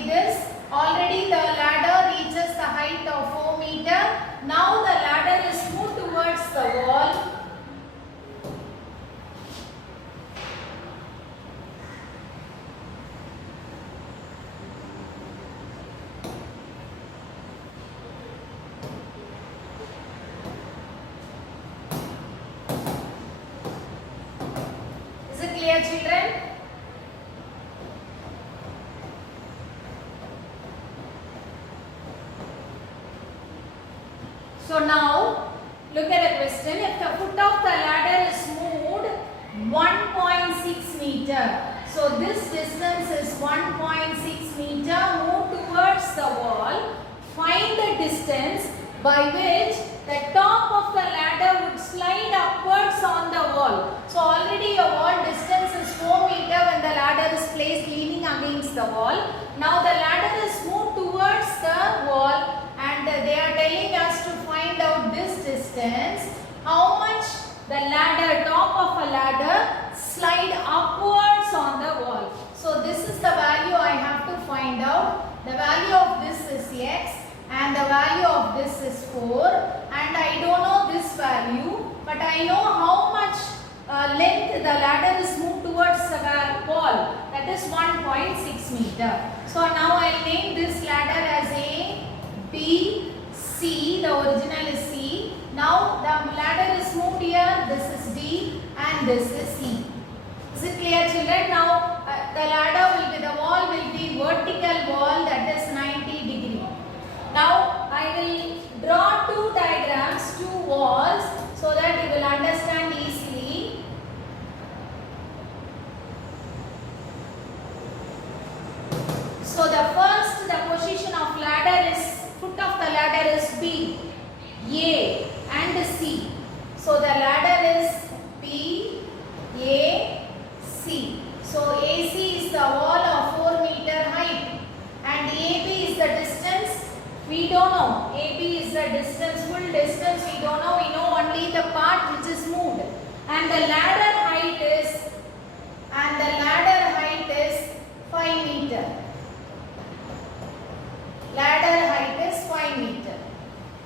this. Already the ladder reaches the height of 4 meter. Now the ladder is moved towards the wall. Is it clear, children? So now, look at the question. If the foot of the ladder is moved 1.6 meter, so this distance is 1.6 meter, move towards the wall. Find the distance by which the top of the ladder would slide upwards on the wall. So already your wall distance is 4 meter when the ladder is placed leaning against the wall. Now the ladder is moved towards the wall, and they are telling us to find out this distance, how much the ladder, top of a ladder, slide upwards on the wall. So this is the value I have to find out. The value of this is x and the value of this is 4, and I don't know this value, but I know how much length the ladder is moved towards the wall, that is 1.6 meter. So now I will name this ladder as A, B, C, the original is C. Now the ladder is moved here, this is D and this is E. Is it clear, children? Now the ladder will be, the wall will be vertical wall, that is 90 degree. Now I will draw two diagrams, two walls, so that you will understand easily. So the position of ladder is, foot of the ladder is B, A and C. So the ladder is B, A, C. So AC is the wall of 4 meter height, and AB is the distance. We don't know. AB is the distance, full distance we don't know. We know only the part which is moved. And the ladder height is, 5 meter. Ladder height is 5 meter.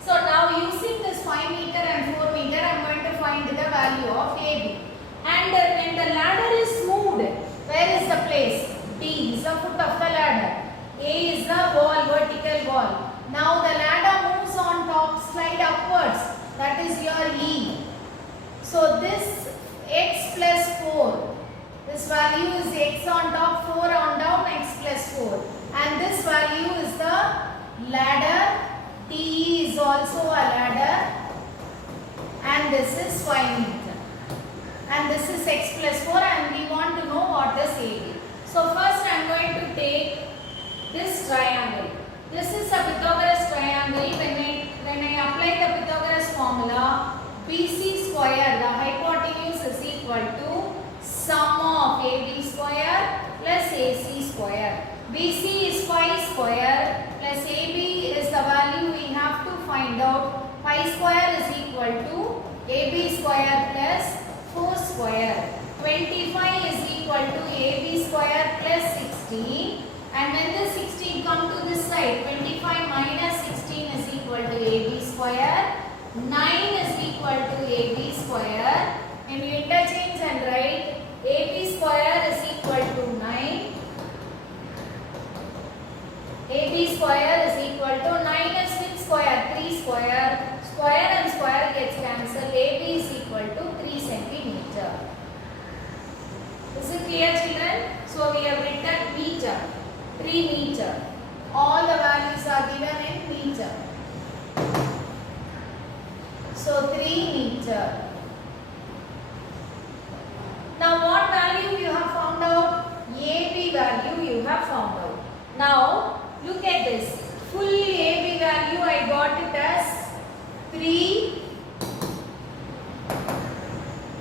So now using this 5 meter and 4 meter, I am going to find the value of AB. And when the ladder is moved, where is the place? D is the foot of the ladder. A is the wall, vertical wall. Now the ladder moves on top, slide upwards. That is your E. So this x plus 4 This value is x on top, 4 on down, x plus 4. And this value is the ladder. TE is also a ladder. And this is 5 meter. And this is x plus 4, and we want to know what is AD. So first I am going to take this triangle. This is a Pythagoras triangle. When I apply the Pythagoras formula, BC square, the hypotenuse is equal to sum of AB square plus AC square. BC is pi square plus AB is the value we have to find out. Pi square is equal to AB square plus 4 square. 25 is equal to AB square plus 16. And when the 16 come to this side, 25 minus 16 is equal to AB square. 9 is equal to AB square. And you interchange and write AB square is equal to 9. AB square is equal to 9 is 6 square, 3 square. Square and square gets cancelled. AB is equal to 3 centimeter. Is it clear, children? So we have written meter, 3 meter. All the values are given in meter. So 3 meter. Now what value you have found out? AB value you have found out. Now look at this. Full AB value I got it as 3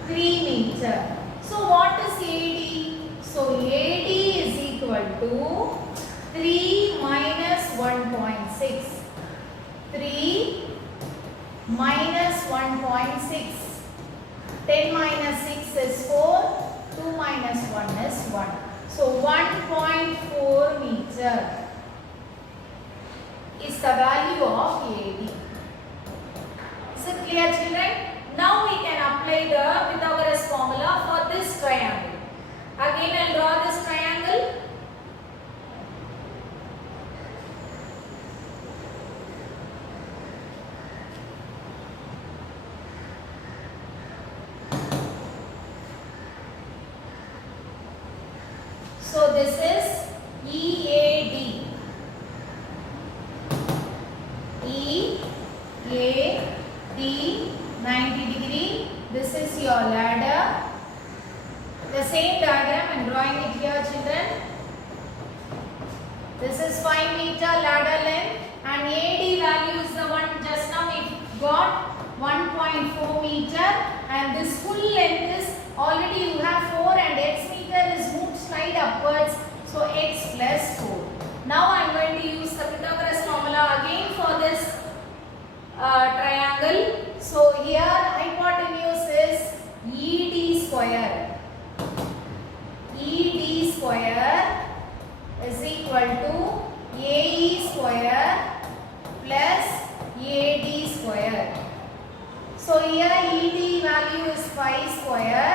meter. So what is AD? So AD is equal to 3 minus 1.6. 3 minus 1.6. 10 minus 6 is 4. 2 minus 1 is 1. So 1.4 meter is the value of AD. Is it clear, children? Now we can apply the Pythagoras formula for this triangle. Again I will draw this triangle. So this is EAD. EAD 90 degree. This is your ladder. The same diagram I am drawing it here, children. This is 5 meter ladder length, and AD value is the one just now we got 1.4 meter, and this full length is already you have 4 and x meter is moved slide upwards, so x plus 4. Now I am going to use the Pythagoras formula again for this triangle. So here hypotenuse is ED square. ED square is equal to AE square plus AD square. So here ED value is pi square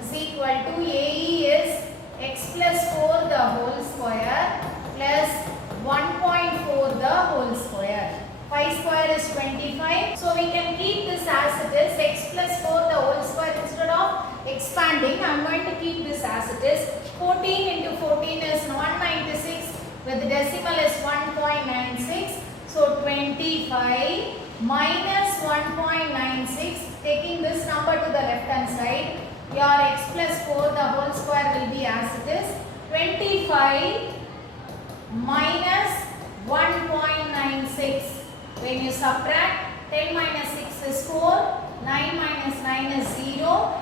is equal to AE is x plus 4 the whole square plus 1.4 the whole square. Pi square is 25. So we can keep this as it is, x plus 4 the whole square. Instead of expanding, I am going to keep this as it is. 14 into 14 is 196 with the decimal is 1.96. So 25 minus 1.96, taking this number to the left hand side, your x plus 4 the whole square will be as it is. 25 minus 1.96. When you subtract, 10 minus 6 is 4, 9 minus 9 is 0,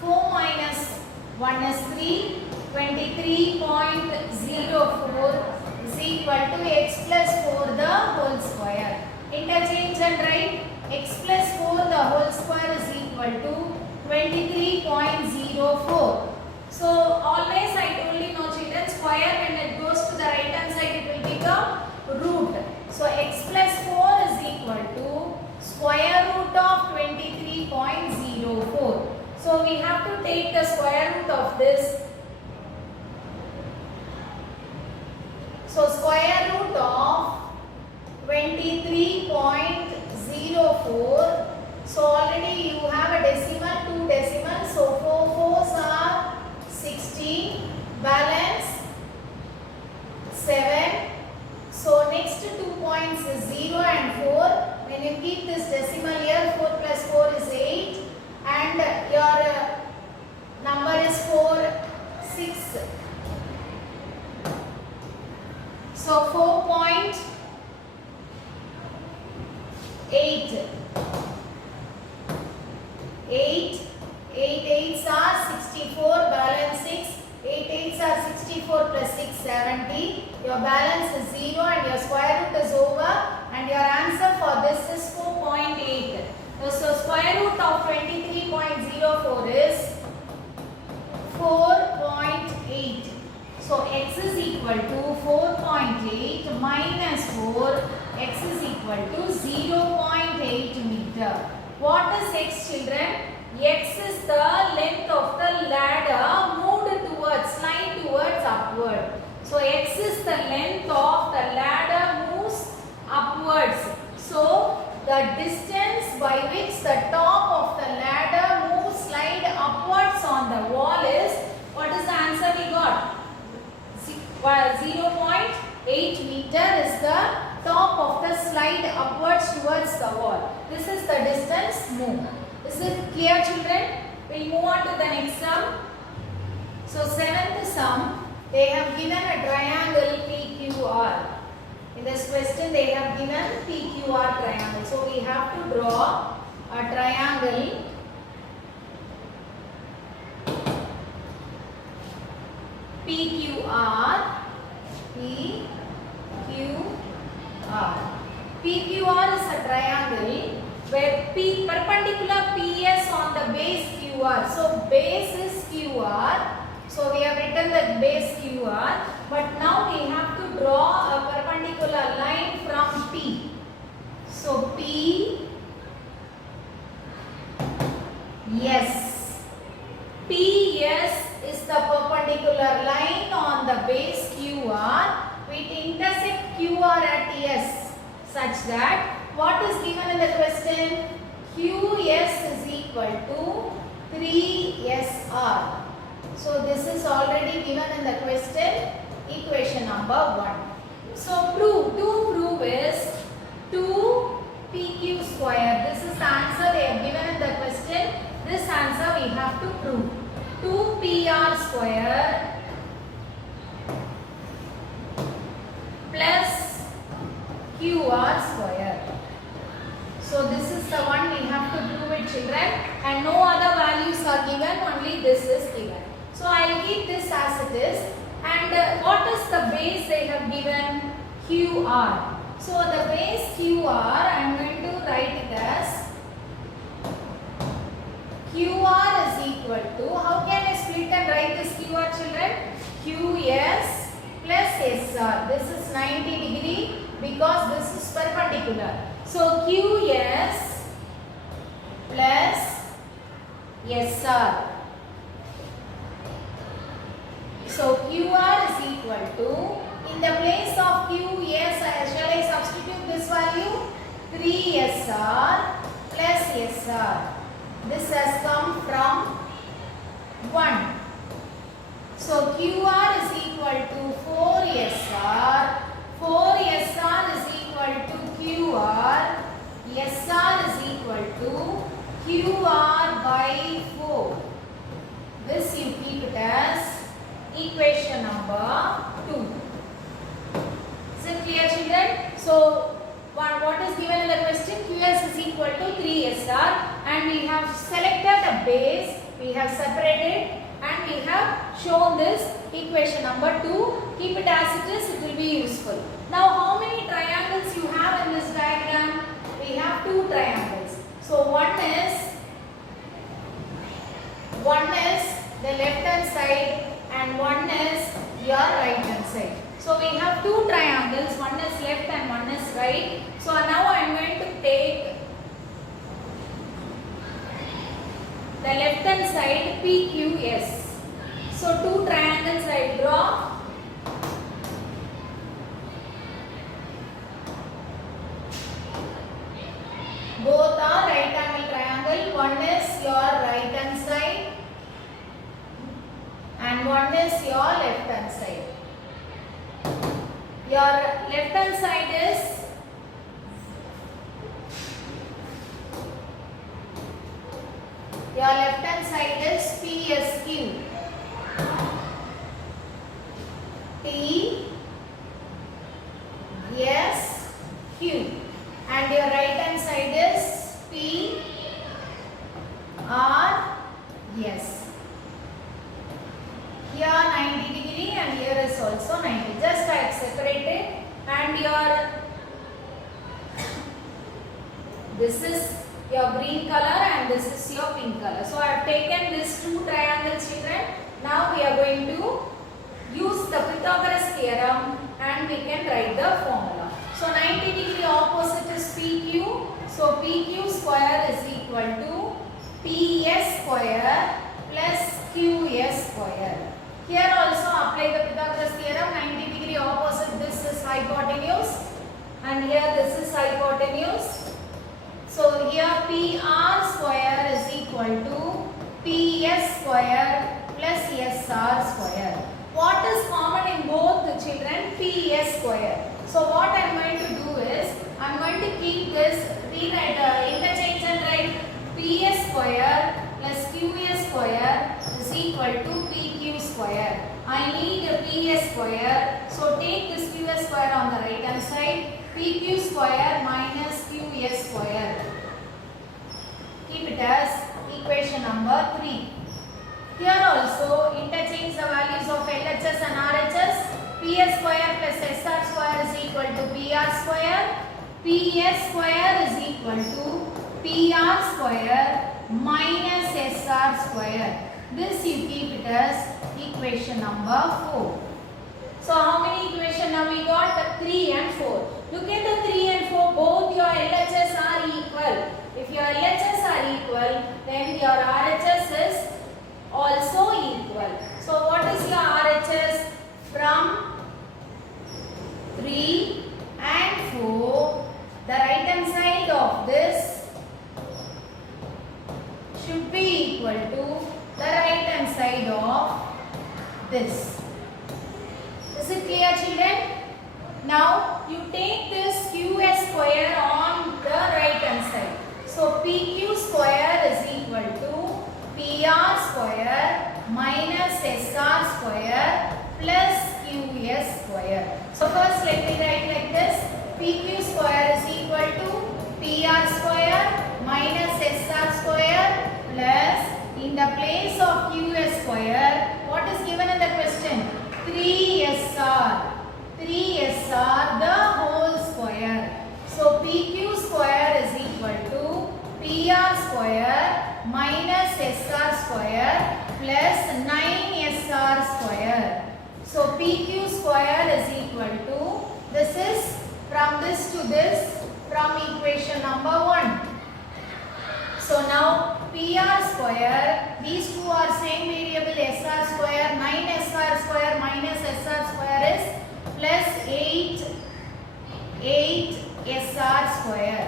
4 minus 1 is 3, 23.04 is equal to x plus 4 the whole square. Interchange and write x plus 4 the whole square is equal to 23.04. So always I told you, no children, square when it goes to the right hand side it will become root. So x plus 4 is equal to square root of 23.04. So we have to take the square root of this. So square root of 23.04. So already you have a decimal, 2 decimals. So 4 4s are 16. balance 7. So next 2 points is 0 and 4. When you keep this decimal here, 4 plus 4 is 8 and your number is 4, 6. So 4.8. 8 8s are 64, balance 6. 8 8s are 64 plus 6, 70. Your balance is 0 and your square root is over and your answer for this is 4.8. So square root of 23.04 is 4.8. So x is equal to 4.8 minus 4. X is equal to 0.8 meter. What is x, children? X is the length of the ladder moved towards, slide towards upward. So x is the length of the ladder moves upwards. So the distance by which the top of the ladder moves slide upwards on the wall is, what is the answer we got? 0.8 meter is the top of the slide upwards towards the wall. This is the distance moved. Is it clear, children? We will move on to the next sum. So 7th sum, they have given a triangle PQR. In this question they have given PQR triangle. So we have to draw a triangle PQR. PQR is a triangle where P perpendicular PS on the base QR. So base is QR. So we have written the base QR. But now we have to draw a perpendicular line from P. So P, yes. PS is the perpendicular line on the base QR. We intersect QR at S such that what is given in the question? QS is equal to 3SR. So this is already given in the question, equation number 1. So to prove is 2PQ square. This is the answer they have given in the question. This answer we have to prove. 2PR square plus QR square. So this is the one we have to prove it, children, and no other values are given, only this is given. So I will keep this as it is. And what is the base they have given? QR. So the base QR, I am going to write it as QR is equal to, how can I split and write this QR, children? QS plus SR. This is 90 degree because this is perpendicular. So QS plus SR. So QR is equal to, in the place of QS, shall I substitute this value? 3SR plus SR. This has come from 1. So QR is equal to 4SR. 4SR is equal to QR. SR is equal to QR by 4. This you keep it as equation number 2. Is it clear, children? So what is given in the question? QS is equal to 3SR and we have selected a base, we have separated and we have shown this equation number 2. Keep it as it is, it will be useful. Now how many triangles you have in this diagram? We have 2 triangles. So one is the left hand side and one is your right hand side. So we have 2 triangles, one is left and one is right. So now I am going to take the left hand side PQS. So 2 triangles I draw. Both are right angle triangle. One is your right hand side and and one is your left hand side. Your left hand side is PSQ. TSQ. And your right hand side is PRS. Here 90 degree and here is also 90. Just I have separated, and your this is your green color and this is your pink color. So I have taken these two triangles, children. Now we are going to use the Pythagoras theorem and we can write the formula. So 90 degree opposite is PQ. So PQ square is equal to PS square plus QS square. Here also apply the Pythagoras theorem. 90 degree opposite, this is hypotenuse and here this is hypotenuse. So here PR square is equal to PS square plus SR square. What is common in both the children? PS square. So what I am going to do is, I am going to keep this, interchange and write PS square plus QS square is equal to PQ square. I need a PS square. So take this QS square on the right hand side. PQ square minus QS square. Keep it as equation number 3. Here also interchange the values of LHS and RHS. PS square plus SR square is equal to PR square. PS square is equal to PR square minus SR square. This you keep it as equation number 4. So how many equations now we got? The 3 and 4. Look at the 3 and 4. Both your LHS are equal. If your LHS are equal, then your RHS is also equal. So what is your RHS? From 3 and 4, the right hand side of this should be equal to the right hand side of this. Is it clear, children? Now you take this QS square on the right hand side. So PQ square is equal to PR square minus SR square plus QS square. So first let me write like this. PQ square is equal to PR square minus SR square plus, in the place of QS square, what is given in the question? 3SR. 3SR the whole square. So PQ square is equal to PR square minus SR square plus 9SR square. So PQ square is equal to, this is from this to this, from equation number 1. So now PR square, these two are same variable, SR square, 9SR square minus SR square is plus 8SR square.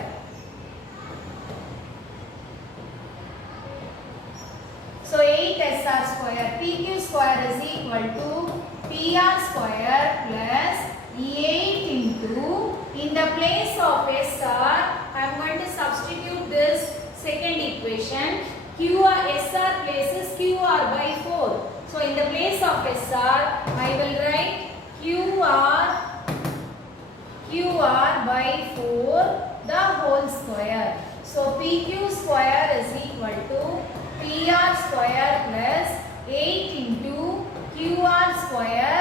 So 8SR square, PQ square is equal to PR square plus 8 into, in the place of SR, I am going to substitute this second equation. SR places QR by 4. So in the place of SR, I will write QR by 4 the whole square. So PQ square is equal to PR square plus 8 into QR square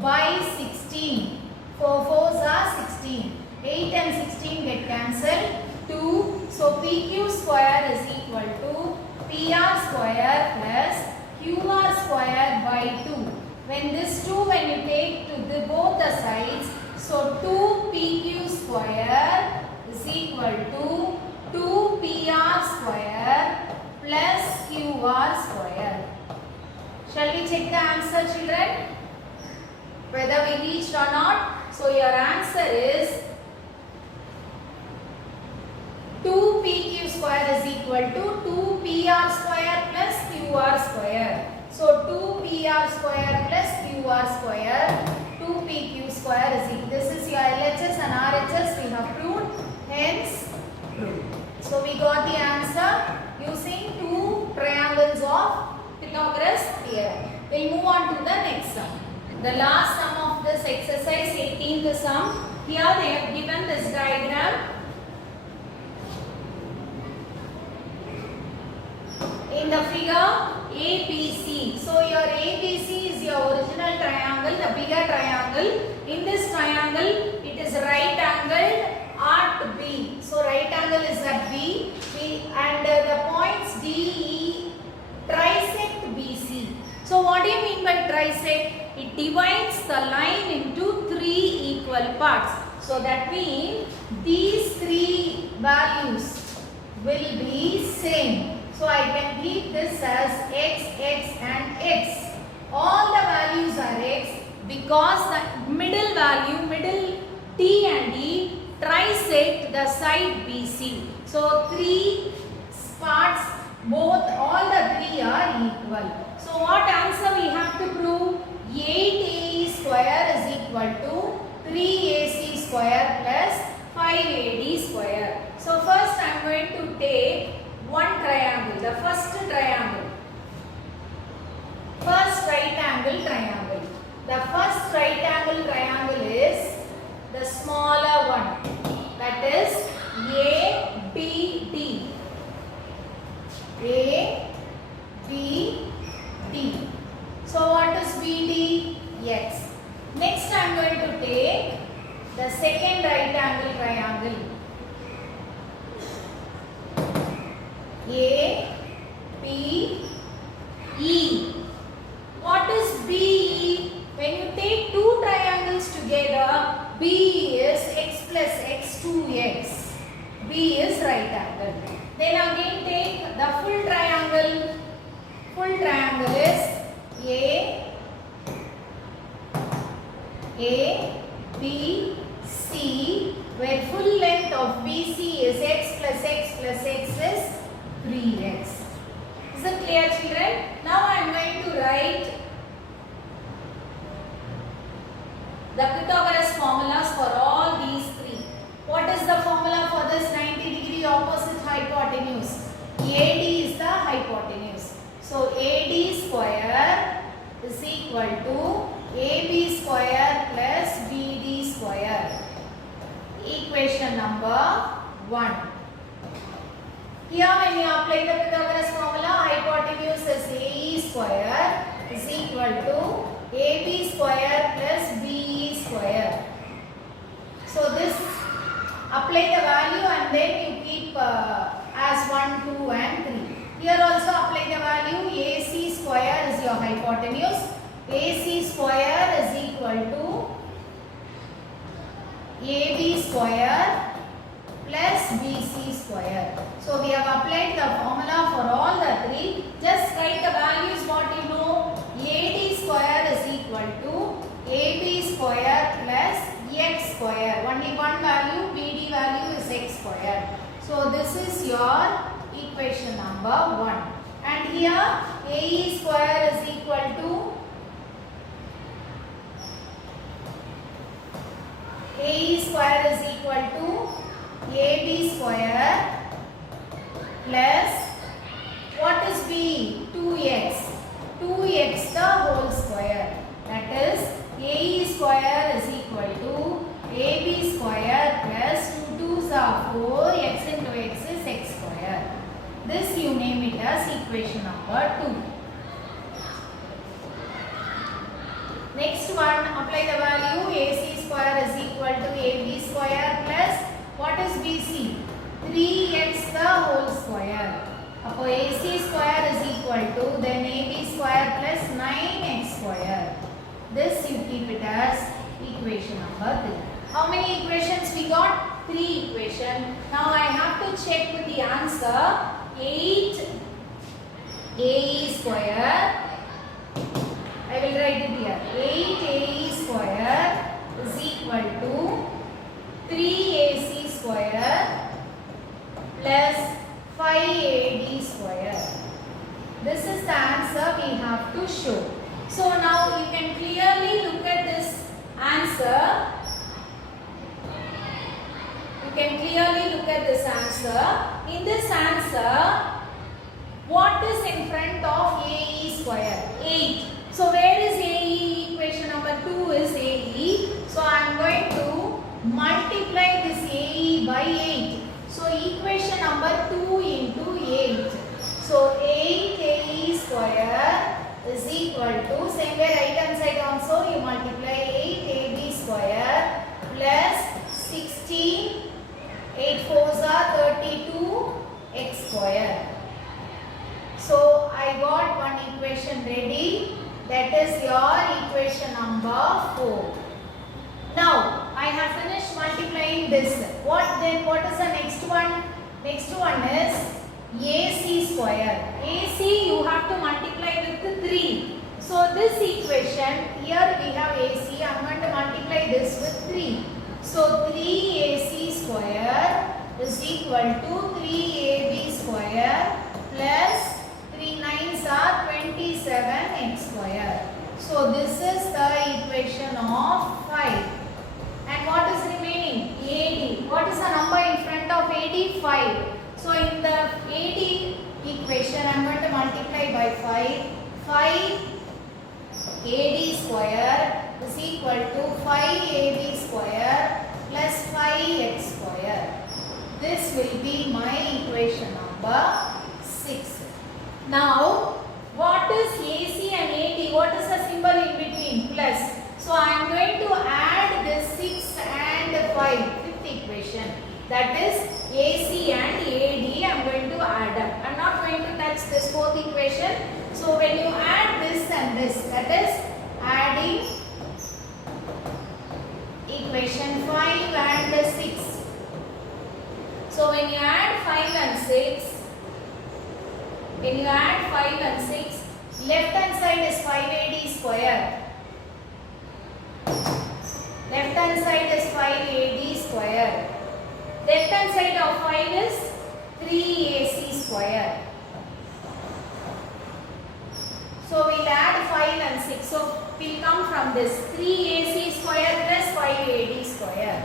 by 16. 4 4s are 16. 8 and 16 get cancelled. 2. So PQ square is equal to PR square plus QR square by 2. When this 2, when you take to both the sides, so 2 PQ square is equal to 2 PR square plus QR square. Shall we check the answer, children? Whether we reached or not? So your answer is 2 PQ square is equal to 2 PR square plus QR square. So 2 PR square PQR square, 2PQ square is equal. This is your LHS and RHS we have proved, hence proved. So we got the answer using two triangles of Pythagoras theorem. We'll move on to the next sum. The last sum of this exercise, 18th sum. Here they have given this diagram. In the figure ABC. So your ABC is your original triangle, the bigger triangle. In this triangle, it is right angled at B. So right angle is at B. And the points D, E trisect BC. So what do you mean by trisect? It divides the line into three equal parts. So that means these three values will be same. So I can keep this as x, x and x. All the values are x because the middle value, middle T and E trisect the side BC. So three parts, all the three are equal. So what answer we have to prove? 8AE square is equal to 3AC square plus 5AD square. So first I am going to take one triangle, the first triangle. First right angle triangle. The first right angle triangle is the smaller one. That is ABD. ABD. So what is BD? X. Next I am going to take the second right angle triangle. A, B, E. What is BE? When you take two triangles together, BE is x plus x 2x. B is right angle. Then again take the full triangle. Full triangle is A, B, C, where full length of BC is x plus x plus x is 3x. Is it clear, children? Now I am going to write the Pythagoras formulas for all these three. What is the formula for this 90-degree opposite hypotenuse? AD is the hypotenuse. So AD square is equal to AB square plus BD square. Equation number 1. Here when you apply the Pythagoras formula, hypotenuse is AE square is equal to AB square plus BE square. So this apply the value and then you keep as 1, 2 and 3. Here also apply the value. AC square is your hypotenuse. AC square is equal to AB square plus BC square. So we have applied the formula for all the three. Just write the values what you know. AD square is equal to AB square plus x square. Only one value, BD value is x square. So this is your equation number 1. And here AE square is equal to AE square is equal to AB square plus what is B? 2x. 2x the whole square. That is AE square is equal to AB square plus 2 2s are 4. X into x is x square. This you name it as equation number 2. Next one, apply the value. AC square is equal to AB square plus what is BC? 3x the whole square. So AC square is equal to then AB square plus 9x square. This you keep it as equation number 3. How many equations we got? 3 equations. Now I have to check with the answer. 8 AE square. I will write it here. 8 AE square is equal to 3 AC square plus 5 AD square. This is the answer we have to show. So now you can clearly look at this answer. You can clearly look at this answer. In this answer, what is in front of AE square? 8. So where is AE? Equation number 2 is AE. So I am going to multiply this AE by 8. So equation number 2 into 8. So 8 AE square is equal to, same way right hand side also you multiply 8 AB square plus 16, 8 4s are 32 x square. So I got one equation ready, that is your equation number 4. Now I have finished multiplying this. What is the next one? Next one is AC square. AC you have to multiply with 3. So this equation, here we have AC, I am going to multiply this with 3. So 3AC square is equal to 3AB square plus 3 9s are 27x square. So this is the equation of 5. And what is remaining? AD. What is the number in front of AD? 5. So in the AD equation, I am going to multiply by 5. 5 AD square is equal to 5 AB square plus 5x square. This will be my equation number 6. Now, what is AC and AD? What is the symbol in between? Plus. So I am going to add this 6 and 5, fifth equation. That is AC and AD I am going to add up. I am not going to touch this fourth equation. So when you add this and this, that is adding equation 5 and 6. So when you add 5 and 6, left hand side is 5AD square. Left hand side is 5AD square. Left hand side of 5 is 3AC square. So we will add 5 and 6. So we will come from this 3AC square plus 5AD square.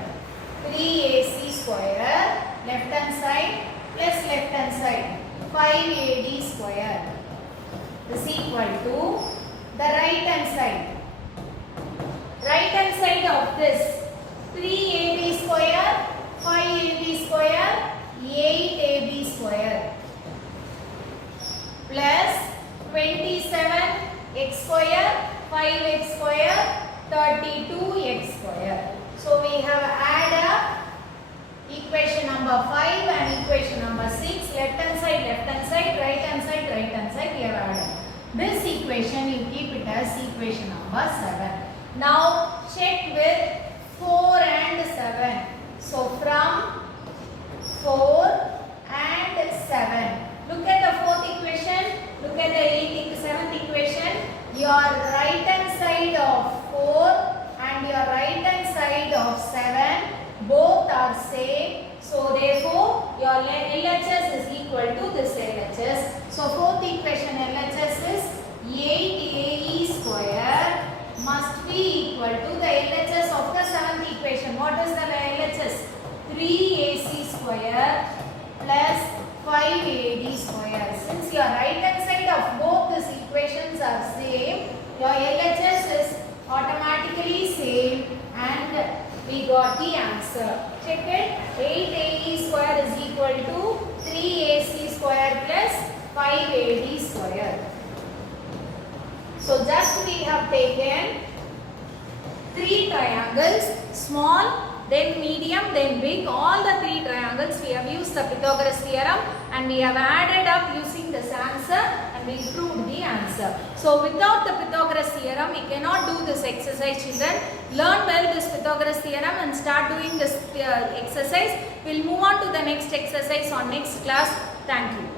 3AC square left hand side plus left hand side 5AD square is equal to the right hand side. Right hand side of this 3AB square, 5AB square, 8AB square plus 27x square, 5x square, 32x square. So we have added up equation number 5 and equation number 6. Left hand side, right hand side, we have added. This equation you keep it as equation number 7. Now check with 4 and 7. So from 4 and 7. Look at the fourth equation. Look at the 7th equation. Your right hand side of 4 and your right hand side of 7 both are same. So therefore your LHS is equal to this LHS. So fourth equation LHS is 8AE square must be equal to the LHS of the 7th equation. What is the LHS? 3AC square plus 5AD square. Since your right hand side of both these equations are same, your LHS is automatically same and we got the answer. Check it. 8AE square is equal to 3AC square plus 5AD square. So just we have taken 3 triangles, small, then medium, then big. All the 3 triangles we have used the Pythagoras theorem and we have added up using this answer and we proved the answer. So without the Pythagoras theorem we cannot do this exercise, children. Learn well this Pythagoras theorem and start doing this exercise. We will move on to the next exercise on next class. Thank you.